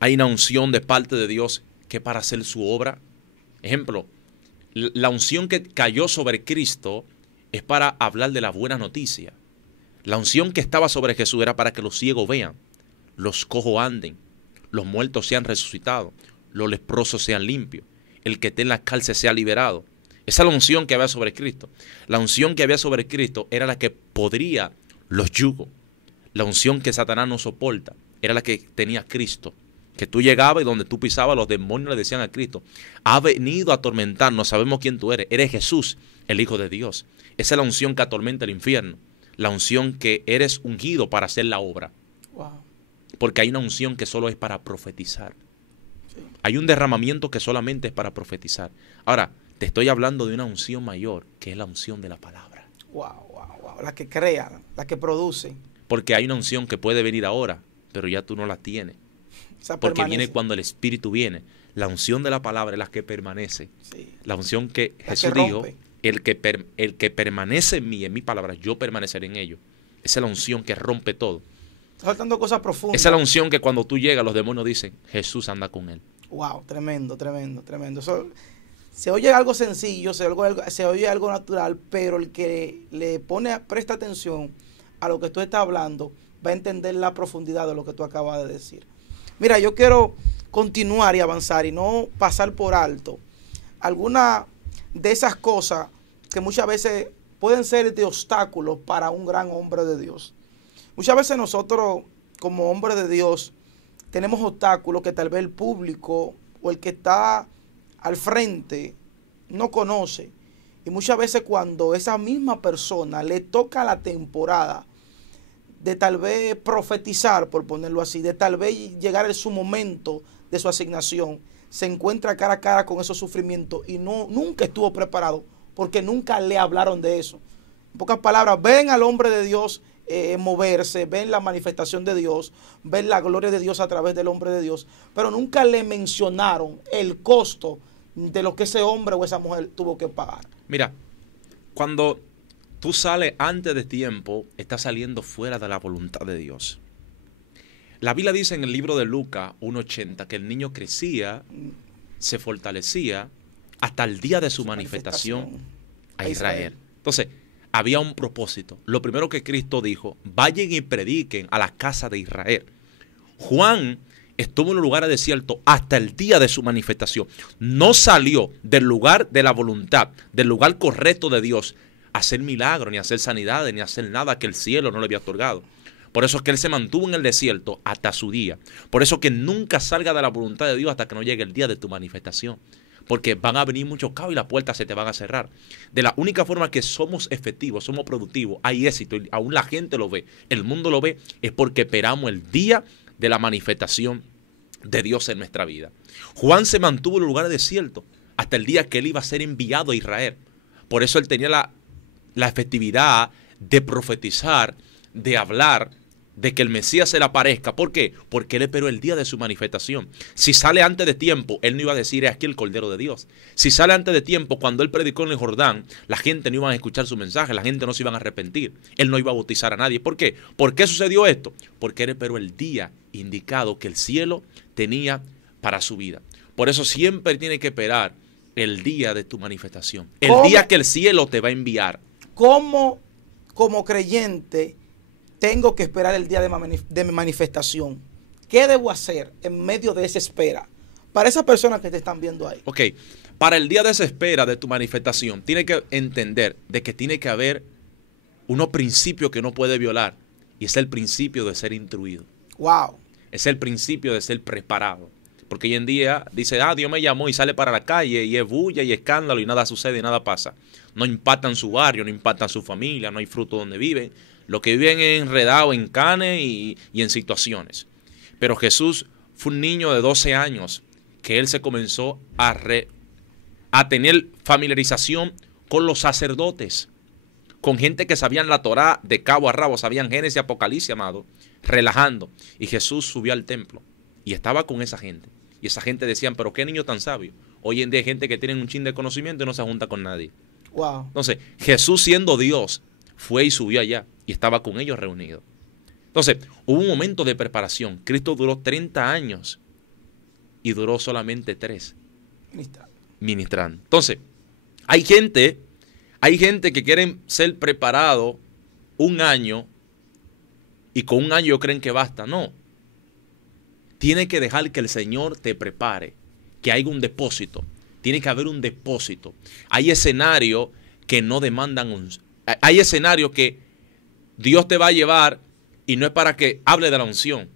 hay una unción de parte de Dios que para hacer su obra. Ejemplo, la unción que cayó sobre Cristo es para hablar de la buena noticia. La unción que estaba sobre Jesús era para que los ciegos vean, los cojos anden, los muertos sean resucitados, los leprosos sean limpios, el que esté en la cárcel sea liberado. Esa es la unción que había sobre Cristo. La unción que había sobre Cristo era la que podría los yugos. La unción que Satanás no soporta era la que tenía Cristo. Que tú llegabas y donde tú pisabas, los demonios le decían a Cristo: ha venido a atormentarnos, sabemos quién tú eres. Eres Jesús, el Hijo de Dios. Esa es la unción que atormenta el infierno. La unción que eres ungido para hacer la obra. Wow. Porque hay una unción que solo es para profetizar. Sí. Hay un derramamiento que solamente es para profetizar. Ahora, te estoy hablando de una unción mayor, que es la unción de la palabra. Wow. La que crea, la que produce. Porque hay una unción que puede venir ahora, pero ya tú no la tienes. Porque viene cuando el Espíritu viene. La unción de la palabra es la que permanece. Sí. La unción que Jesús dijo, el que permanece en mí, en mi palabra, yo permaneceré en ellos. Esa es la unción que rompe todo. Está faltando cosas profundas. Esa es la unción que cuando tú llegas, los demonios dicen: Jesús anda con él. Wow, tremendo. Eso, se oye algo sencillo, se oye algo natural, pero el que presta atención a lo que tú estás hablando va a entender la profundidad de lo que tú acabas de decir. Mira, yo quiero continuar y avanzar y no pasar por alto alguna de esas cosas que muchas veces pueden ser de obstáculos para un gran hombre de Dios. Muchas veces nosotros, como hombres de Dios, tenemos obstáculos que tal vez el público o el que está al frente no conoce. Y muchas veces cuando esa misma persona le toca la temporada de tal vez profetizar, por ponerlo así, de tal vez llegar a su momento de su asignación, se encuentra cara a cara con esos sufrimientos y nunca estuvo preparado porque nunca le hablaron de eso. En pocas palabras, ven al hombre de Dios moverse, ven la manifestación de Dios, ven la gloria de Dios a través del hombre de Dios, pero nunca le mencionaron el costo de lo que ese hombre o esa mujer tuvo que pagar. Mira, cuando tú sales antes de tiempo, estás saliendo fuera de la voluntad de Dios. La Biblia dice en el libro de Lucas 1:80 que el niño crecía, se fortalecía hasta el día de su manifestación a Israel. Entonces, había un propósito. Lo primero que Cristo dijo, vayan y prediquen a la casa de Israel. Juan estuvo en un lugar desierto hasta el día de su manifestación. No salió del lugar de la voluntad, del lugar correcto de Dios, a hacer milagros, ni a hacer sanidades, ni a hacer nada que el cielo no le había otorgado. Por eso es que él se mantuvo en el desierto hasta su día. Por eso que nunca salga de la voluntad de Dios hasta que no llegue el día de tu manifestación. Porque van a venir muchos caos y las puertas se te van a cerrar. De la única forma que somos efectivos, somos productivos, hay éxito, y aún la gente lo ve, el mundo lo ve, es porque esperamos el día de la manifestación de Dios en nuestra vida. Juan se mantuvo en el lugar desierto hasta el día que él iba a ser enviado a Israel. Por eso él tenía la efectividad de profetizar, de hablar, de que el Mesías se le aparezca. ¿Por qué? Porque él esperó el día de su manifestación. Si sale antes de tiempo, él no iba a decir, es aquí el Cordero de Dios. Si sale antes de tiempo, cuando él predicó en el Jordán, la gente no iba a escuchar su mensaje, la gente no se iba a arrepentir. Él no iba a bautizar a nadie. ¿Por qué? ¿Por qué sucedió esto? Porque él esperó el día indicado que el cielo tenía para su vida. Por eso siempre tiene que esperar el día de tu manifestación. El día que el cielo te va a enviar. ¿Cómo, como creyente, tengo que esperar el día de mi manifestación? ¿Qué debo hacer en medio de esa espera? Para esas personas que te están viendo ahí. Ok, para el día de esa espera de tu manifestación, tienes que entender de que tiene que haber unos principios que no puede violar. Y es el principio de ser instruido. Wow. Es el principio de ser preparado. Porque hoy en día dice, Dios me llamó, y sale para la calle y es bulla y escándalo y nada sucede y nada pasa. No impactan su barrio, no impactan su familia, no hay fruto donde viven. Lo que viven es enredado en canes y en situaciones. Pero Jesús fue un niño de 12 años que él se comenzó a tener familiarización con los sacerdotes, con gente que sabían la Torá de cabo a rabo, sabían Génesis y Apocalipsis, amado, relajando. Y Jesús subió al templo y estaba con esa gente. Y esa gente decían, pero qué niño tan sabio. Hoy en día hay gente que tiene un chin de conocimiento y no se junta con nadie. Wow. Entonces, Jesús siendo Dios, fue y subió allá y estaba con ellos reunidos. Entonces, hubo un momento de preparación. Cristo duró 30 años y duró solamente 3 ministrando. Entonces, hay gente que quieren ser preparado un año y con un año creen que basta. No. Tiene que dejar que el Señor te prepare, que haya un depósito. Tiene que haber un depósito. Hay escenarios que no demandan hay escenarios que Dios te va a llevar y no es para que hable de la unción.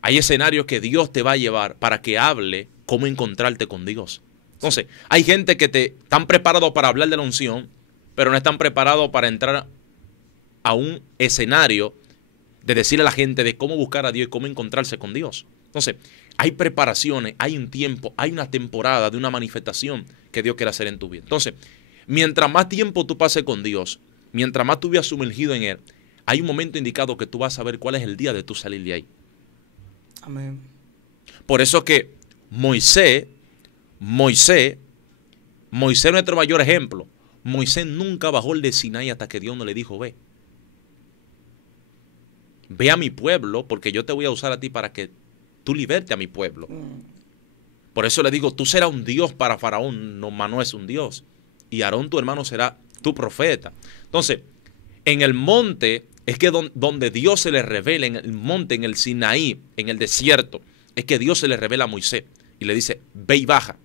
Hay escenarios que Dios te va a llevar para que hable cómo encontrarte con Dios. Entonces, hay gente que están preparados para hablar de la unción, pero no están preparados para entrar a un escenario de decirle a la gente de cómo buscar a Dios y cómo encontrarse con Dios. Entonces, hay preparaciones, hay un tiempo, hay una temporada de una manifestación que Dios quiere hacer en tu vida. Entonces, mientras más tiempo tú pases con Dios, mientras más tú vivas sumergido en Él, hay un momento indicado que tú vas a saber cuál es el día de tú salir de ahí. Amén. Por eso que Moisés es nuestro mayor ejemplo. Moisés nunca bajó el de Sinaí hasta que Dios no le dijo, ve. Ve a mi pueblo porque yo te voy a usar a ti para que tú liberte a mi pueblo. Por eso le digo, tú serás un Dios para Faraón, no, Manoah es un Dios. Y Aarón tu hermano será tu profeta. Entonces, en el monte es que donde Dios se le revela, en el monte, en el Sinaí, en el desierto, es que Dios se le revela a Moisés y le dice, ve y baja.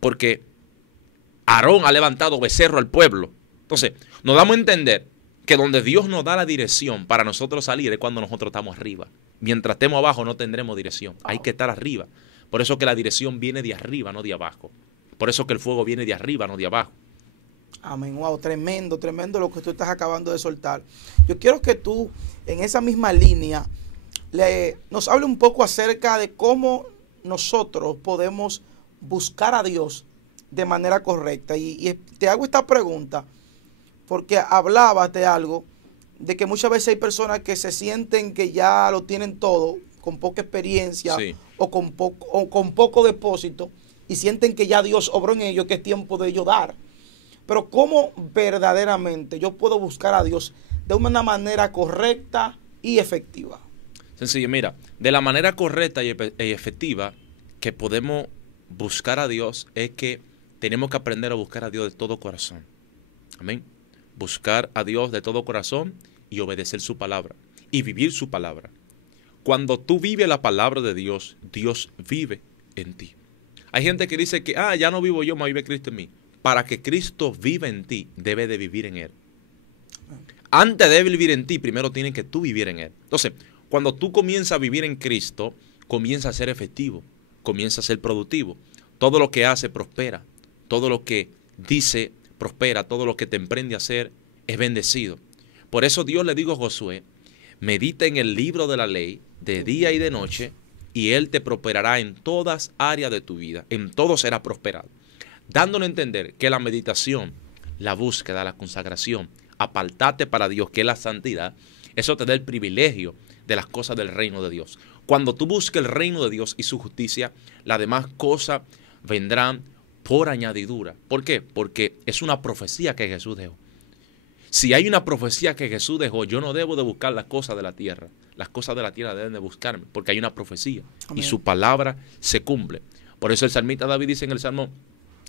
Porque Aarón ha levantado becerro al pueblo. Entonces, nos damos a entender que donde Dios nos da la dirección para nosotros salir es cuando nosotros estamos arriba. Mientras estemos abajo no tendremos dirección. Hay que estar arriba. Por eso que la dirección viene de arriba, no de abajo. Por eso que el fuego viene de arriba, no de abajo. Amén. Wow, tremendo, tremendo lo que tú estás acabando de soltar. Yo quiero que tú, en esa misma línea, nos hable un poco acerca de cómo nosotros podemos buscar a Dios de manera correcta. Y te hago esta pregunta porque hablabas de algo, de que muchas veces hay personas que se sienten que ya lo tienen todo, con poca experiencia, sí, o con poco depósito, y sienten que ya Dios obró en ellos, que es tiempo de ellos dar. Pero ¿cómo verdaderamente yo puedo buscar a Dios de una manera correcta y efectiva? Sencillo, mira, de la manera correcta y efectiva que podemos buscar a Dios es que tenemos que aprender a buscar a Dios de todo corazón. Amén. Buscar a Dios de todo corazón y obedecer su palabra y vivir su palabra. Cuando tú vives la palabra de Dios, Dios vive en ti. Hay gente que dice que, ya no vivo yo, más vive Cristo en mí. Para que Cristo viva en ti, debe de vivir en Él. Antes de vivir en ti, primero tienes que tú vivir en Él. Entonces, cuando tú comienzas a vivir en Cristo, comienza a ser efectivo, comienza a ser productivo. Todo lo que hace prospera, todo lo que dice prospera, todo lo que te emprende a hacer es bendecido. Por eso Dios le dijo a Josué, medita en el libro de la ley de día y de noche, y Él te prosperará en todas áreas de tu vida, en todo será prosperado. Dándole a entender que la meditación, la búsqueda, la consagración, apartarte para Dios, que es la santidad, eso te da el privilegio de las cosas del reino de Dios. Cuando tú busques el reino de Dios y su justicia, las demás cosas vendrán por añadidura. ¿Por qué? Porque es una profecía que Jesús dejó. Si hay una profecía que Jesús dejó, yo no debo de buscar las cosas de la tierra. Las cosas de la tierra deben de buscarme, porque hay una profecía. Amén. Y su palabra se cumple. Por eso el salmista David dice en el Salmo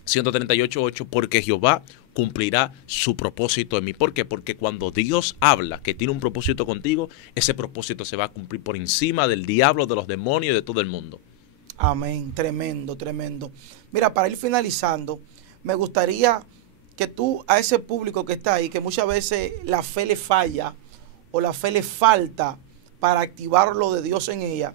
138:8, porque Jehová cumplirá su propósito en mí. ¿Por qué? Porque cuando Dios habla que tiene un propósito contigo, ese propósito se va a cumplir por encima del diablo, de los demonios y de todo el mundo. Amén. Tremendo, tremendo. Mira, para ir finalizando, me gustaría que tú a ese público que está ahí, que muchas veces la fe le falla o la fe le falta para activar lo de Dios en ella,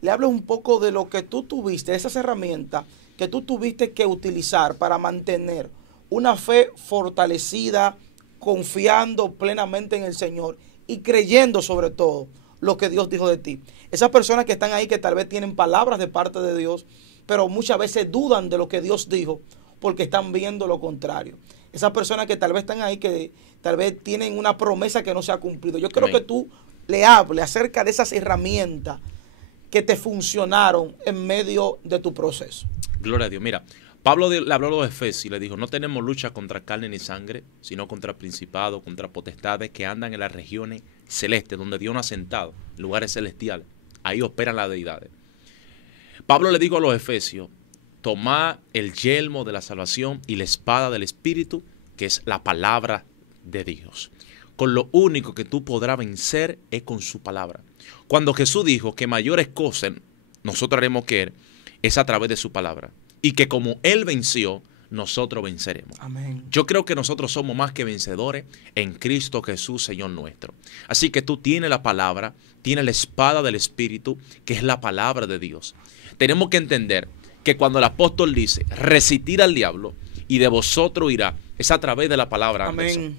le hables un poco de lo que tú tuviste, esas herramientas que tú tuviste que utilizar para mantener una fe fortalecida, confiando plenamente en el Señor y creyendo sobre todo lo que Dios dijo de ti. Esas personas que están ahí que tal vez tienen palabras de parte de Dios, pero muchas veces dudan de lo que Dios dijo porque están viendo lo contrario. Esas personas que tal vez están ahí, que tal vez tienen una promesa que no se ha cumplido. Yo creo que tú le hables acerca de esas herramientas que te funcionaron en medio de tu proceso. Gloria a Dios. Mira, Pablo le habló a los Efesios y le dijo, no tenemos lucha contra carne ni sangre, sino contra principados, contra potestades que andan en las regiones celestes, donde Dios no ha sentado, lugares celestiales. Ahí operan las deidades. Pablo le dijo a los Efesios, tomad el yelmo de la salvación y la espada del Espíritu, que es la palabra de Dios. Con lo único que tú podrás vencer es con su palabra. Cuando Jesús dijo que mayores cosas nosotros haremos que Él, es a través de su palabra. Y que como Él venció, nosotros venceremos. Amén. Yo creo que nosotros somos más que vencedores en Cristo Jesús, Señor nuestro. Así que tú tienes la palabra, tienes la espada del Espíritu, que es la palabra de Dios. Tenemos que entender que cuando el apóstol dice, resistir al diablo y de vosotros irá, es a través de la palabra. Amén.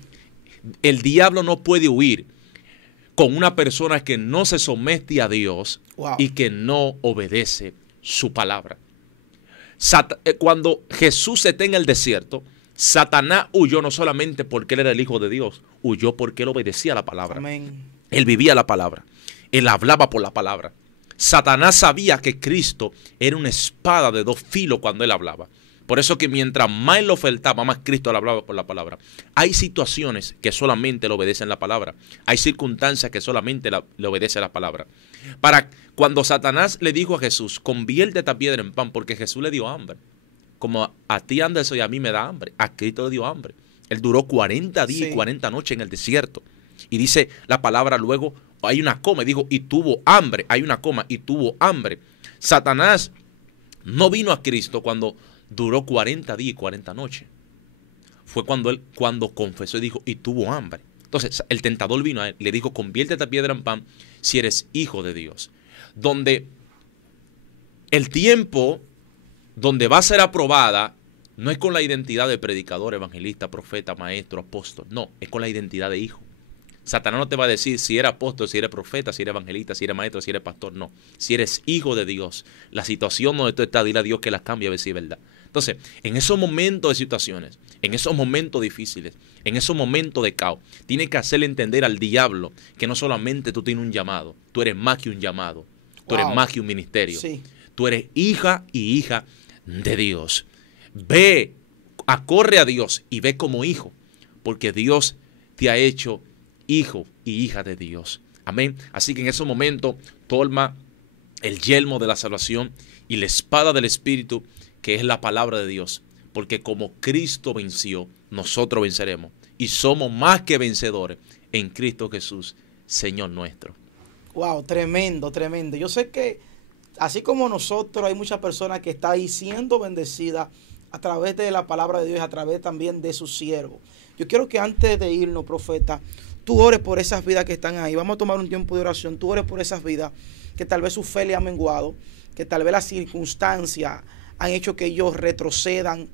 El diablo no puede huir con una persona que no se somete a Dios y que no obedece su palabra. Cuando Jesús está en el desierto, Satanás huyó no solamente porque él era el Hijo de Dios, huyó porque él obedecía la palabra. Amén. Él vivía la palabra, él hablaba por la palabra. Satanás sabía que Cristo era una espada de dos filos cuando él hablaba. Por eso que mientras más él lo ofertaba, más Cristo le hablaba por la palabra. Hay situaciones que solamente le obedecen la palabra. Hay circunstancias que solamente le obedecen la palabra. Cuando Satanás le dijo a Jesús, convierte esta piedra en pan, porque Jesús le dio hambre. Como a ti, Anderson, y a mí me da hambre. A Cristo le dio hambre. Él duró 40 días y 40 noches en el desierto. Y dice la palabra luego, hay una coma. Y dijo, y tuvo hambre. Hay una coma, y tuvo hambre. Satanás no vino a Cristo cuando duró 40 días y 40 noches. Fue cuando confesó y dijo, y tuvo hambre. Entonces el tentador vino a él y le dijo, convierte esta piedra en pan si eres hijo de Dios. Donde el tiempo donde va a ser aprobada no es con la identidad de predicador, evangelista, profeta, maestro, apóstol. No, es con la identidad de hijo. Satanás no te va a decir si eres apóstol, si eres profeta, si eres evangelista, si eres maestro, si eres pastor. No, si eres hijo de Dios, la situación donde tú estás, dile a Dios que la cambie a ver si es verdad. Entonces, en esos momentos de situaciones, en esos momentos difíciles, en esos momentos de caos, tienes que hacerle entender al diablo que no solamente tú tienes un llamado, tú eres más que un llamado, tú eres más que un ministerio. Sí. Tú eres hija y hija de Dios. Ve, acorre a Dios y ve como hijo, porque Dios te ha hecho hijo y hija de Dios. Amén. Así que en esos momentos toma el yelmo de la salvación y la espada del Espíritu, que es la palabra de Dios. Porque como Cristo venció, nosotros venceremos. y somos más que vencedores en Cristo Jesús, Señor nuestro. Wow, tremendo, tremendo. Yo sé que así como nosotros, hay muchas personas que están ahí siendo bendecidas a través de la palabra de Dios y a través también de sus siervos. Yo quiero que antes de irnos, profeta, tú ores por esas vidas que están ahí. Vamos a tomar un tiempo de oración. Tú ores por esas vidas que tal vez su fe le ha menguado, que tal vez las circunstancias han hecho que ellos retrocedan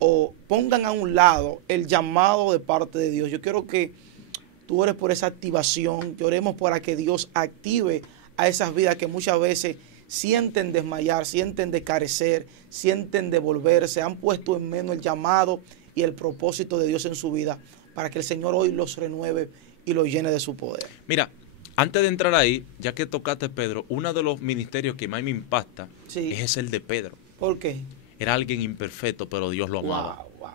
o pongan a un lado el llamado de parte de Dios. Yo quiero que tú ores por esa activación, que oremos para que Dios active a esas vidas que muchas veces sienten desmayar, sienten de carecer, sienten de volverse, han puesto en menos el llamado y el propósito de Dios en su vida, para que el Señor hoy los renueve y los llene de su poder. Mira, antes de entrar ahí, ya que tocaste Pedro, uno de los ministerios que más me impacta es el de Pedro. ¿Por qué? Era alguien imperfecto, pero Dios lo amaba. Wow.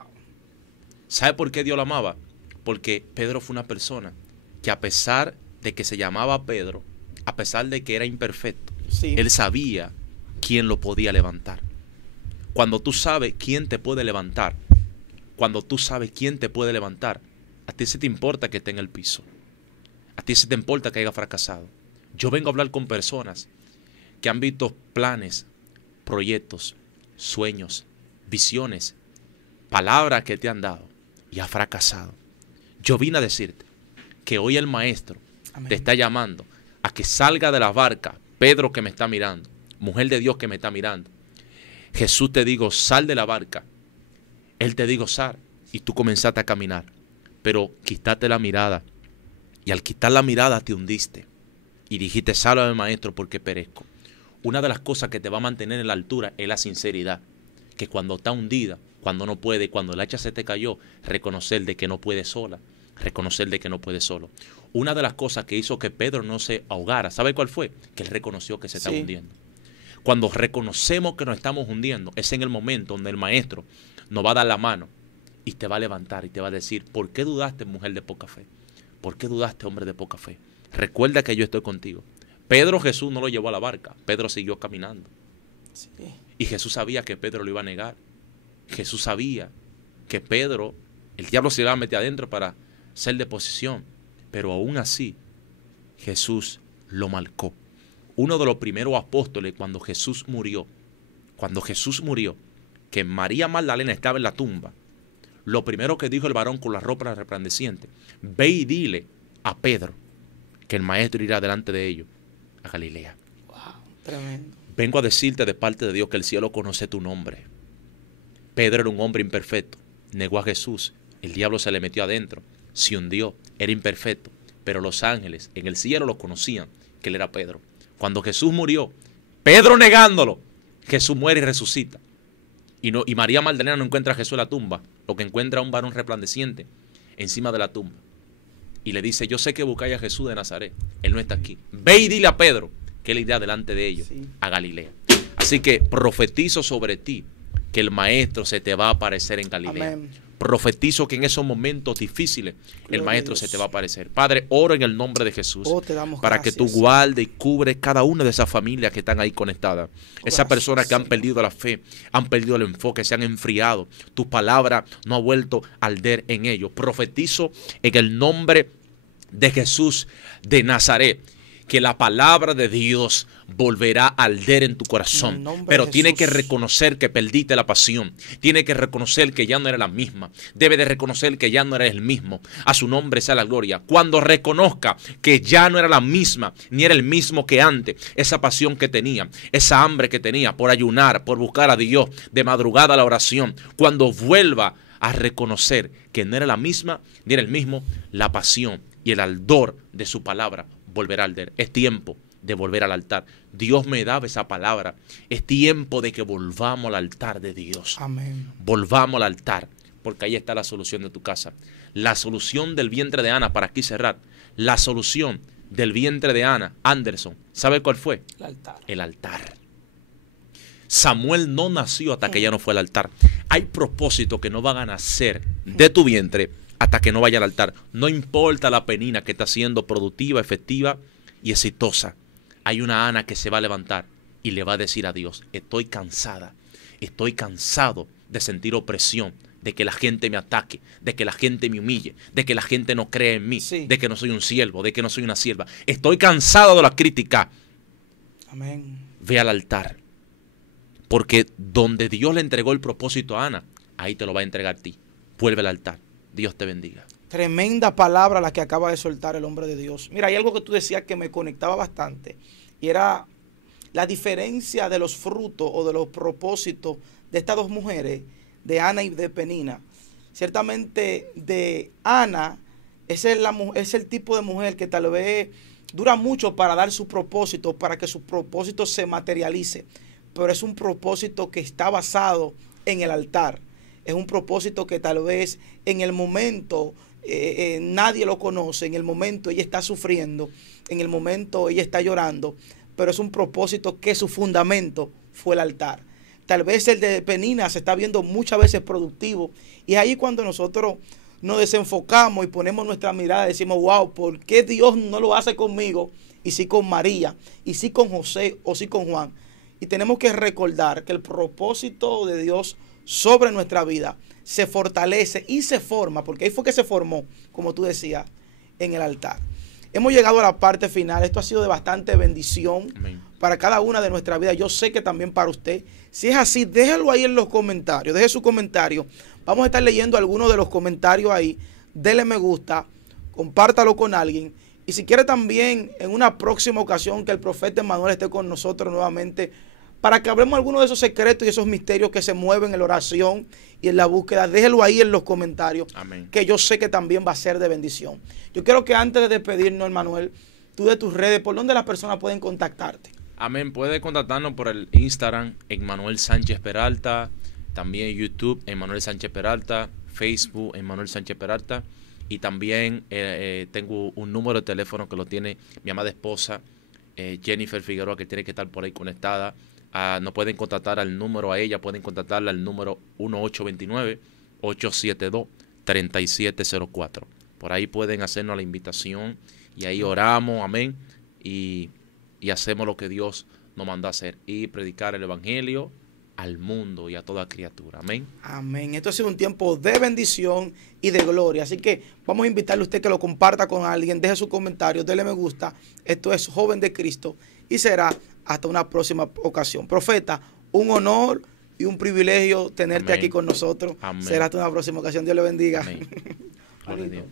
¿Sabe por qué Dios lo amaba? Porque Pedro fue una persona que, a pesar de que se llamaba Pedro, a pesar de que era imperfecto, él sabía quién lo podía levantar. Cuando tú sabes quién te puede levantar, a ti se te importa que esté en el piso. A ti se te importa que haya fracasado. Yo vengo a hablar con personas que han visto planes, proyectos, sueños, visiones, palabras que te han dado y ha fracasado. Yo vine a decirte que hoy el Maestro te está llamando a que salga de la barca. Pedro, que me está mirando, mujer de Dios que me está mirando, Jesús te digo, sal de la barca. Él te digo, sal, y tú comenzaste a caminar, pero quitaste la mirada, y al quitar la mirada te hundiste y dijiste, sálvame, Maestro, porque perezco. Una de las cosas que te va a mantener en la altura es la sinceridad, que cuando está hundida, cuando no puede, cuando el hacha se te cayó, reconocer de que no puede sola, reconocer de que no puede solo. Una de las cosas que hizo que Pedro no se ahogara, ¿sabe cuál fue? Que él reconoció que se estaba hundiendo. Cuando reconocemos que nos estamos hundiendo, es en el momento donde el Maestro nos va a dar la mano y te va a levantar y te va a decir, ¿por qué dudaste, mujer de poca fe? ¿Por qué dudaste, hombre de poca fe? Recuerda que yo estoy contigo. Pedro, Jesús no lo llevó a la barca, Pedro siguió caminando. Sí. Y Jesús sabía que Pedro lo iba a negar. Jesús sabía que Pedro, el diablo se iba a meter adentro para ser de posición, pero aún así Jesús lo marcó. Uno de los primeros apóstoles, cuando Jesús murió, que María Magdalena estaba en la tumba, lo primero que dijo el varón con la ropa resplandeciente, ve y dile a Pedro que el Maestro irá delante de ellos a Galilea. Wow, tremendo. Vengo a decirte de parte de Dios que el cielo conoce tu nombre. Pedro era un hombre imperfecto, negó a Jesús, el diablo se le metió adentro, se hundió, era imperfecto, pero los ángeles en el cielo lo conocían, que él era Pedro. Cuando Jesús murió, Pedro negándolo, Jesús muere y resucita. Y María Magdalena no encuentra a Jesús en la tumba, lo que encuentra a un varón resplandeciente encima de la tumba. Y le dice, yo sé que buscáis a Jesús de Nazaret, él no está aquí. Ve y dile a Pedro que él irá delante de ellos a Galilea. Así que profetizo sobre ti que el Maestro se te va a aparecer en Galilea. Amén. Profetizo que en esos momentos difíciles el Maestro se te va a aparecer. Padre, oro en el nombre de Jesús para que tú guardes y cubres cada una de esas familias que están ahí conectadas. Esas personas que han perdido la fe, han perdido el enfoque, se han enfriado. Tu palabra no ha vuelto a arder en ellos. Profetizo en el nombre de Jesús de Nazaret que la palabra de Dios volverá a arder en tu corazón, pero tiene que reconocer que perdiste la pasión, tiene que reconocer que ya no era la misma, debe de reconocer que ya no era el mismo. A su nombre sea la gloria. Cuando reconozca que ya no era la misma, ni era el mismo que antes, esa pasión que tenía, esa hambre que tenía por ayunar, por buscar a Dios, de madrugada a la oración, cuando vuelva a reconocer que no era la misma, ni era el mismo, la pasión y el ardor de su palabra volverá a arder. Es tiempo de volver al altar. Dios me daba esa palabra. Es tiempo de que volvamos al altar de Dios. Amén. Volvamos al altar, porque ahí está la solución de tu casa. La solución del vientre de Ana, para aquí cerrar. La solución del vientre de Ana, Anderson, ¿sabe cuál fue? El altar. El altar. Samuel no nació hasta que ya no fue al altar. Hay propósitos que no van a nacer de tu vientre hasta que no vaya al altar. No importa la penina que está siendo productiva, efectiva y exitosa. Hay una Ana que se va a levantar y le va a decir a Dios, estoy cansada, estoy cansado de sentir opresión, de que la gente me ataque, de que la gente me humille, de que la gente no cree en mí, Sí. de que no soy un siervo, de que no soy una sierva. Estoy cansado de la crítica. Amén. Ve al altar. Porque donde Dios le entregó el propósito a Ana, ahí te lo va a entregar a ti. Vuelve al altar. Dios te bendiga. Tremenda palabra la que acaba de soltar el hombre de Dios. Mira, hay algo que tú decías que me conectaba bastante y era la diferencia de los frutos o de los propósitos de estas dos mujeres, de Ana y de Penina. Ciertamente de Ana es el tipo de mujer que tal vez dura mucho para dar su propósito, para que su propósito se materialice, pero es un propósito que está basado en el altar. Es un propósito que tal vez en el momento nadie lo conoce, en el momento ella está sufriendo, en el momento ella está llorando, pero es un propósito que su fundamento fue el altar. Tal vez el de Penina se está viendo muchas veces productivo y es ahí cuando nosotros nos desenfocamos y ponemos nuestra mirada y decimos, wow, ¿por qué Dios no lo hace conmigo? Y sí con María, y sí con José o sí con Juan. Y tenemos que recordar que el propósito de Dios sobre nuestra vida se fortalece y se forma, porque ahí fue que se formó, como tú decías, en el altar. Hemos llegado a la parte final. Esto ha sido de bastante bendición. Amén. Para cada una de nuestras vidas. Yo sé que también para usted. Si es así, déjelo ahí en los comentarios. Deje su comentario. Vamos a estar leyendo algunos de los comentarios ahí. Dele me gusta. Compártalo con alguien. Y si quiere también en una próxima ocasión que el profeta Emmanuel esté con nosotros nuevamente, para que hablemos algunos de esos secretos y esos misterios que se mueven en la oración y en la búsqueda, déjelo ahí en los comentarios. Amén. Que yo sé que también va a ser de bendición. Yo quiero que antes de despedirnos, Emmanuel, tú de tus redes, ¿por dónde las personas pueden contactarte? Amén. Puede contactarnos por el Instagram, Emmanuel Sánchez Peralta, también YouTube, Emmanuel Sánchez Peralta, Facebook, Emmanuel Sánchez Peralta, y también tengo un número de teléfono que lo tiene mi amada esposa, Jennifer Figueroa, que tiene que estar por ahí conectada. No pueden contactar al número a ella, pueden contactarla al número 1829-872-3704. Por ahí pueden hacernos la invitación y ahí oramos, amén, y hacemos lo que Dios nos mandó a hacer y predicar el evangelio al mundo y a toda criatura, amén. Amén. Esto ha sido un tiempo de bendición y de gloria, así que vamos a invitarle a usted que lo comparta con alguien, deje su comentario, déle me gusta. Esto es Joven de Cristo y será hasta una próxima ocasión. Profeta, un honor y un privilegio tenerte aquí con nosotros. Amén. Será hasta una próxima ocasión. Dios le bendiga. Amén.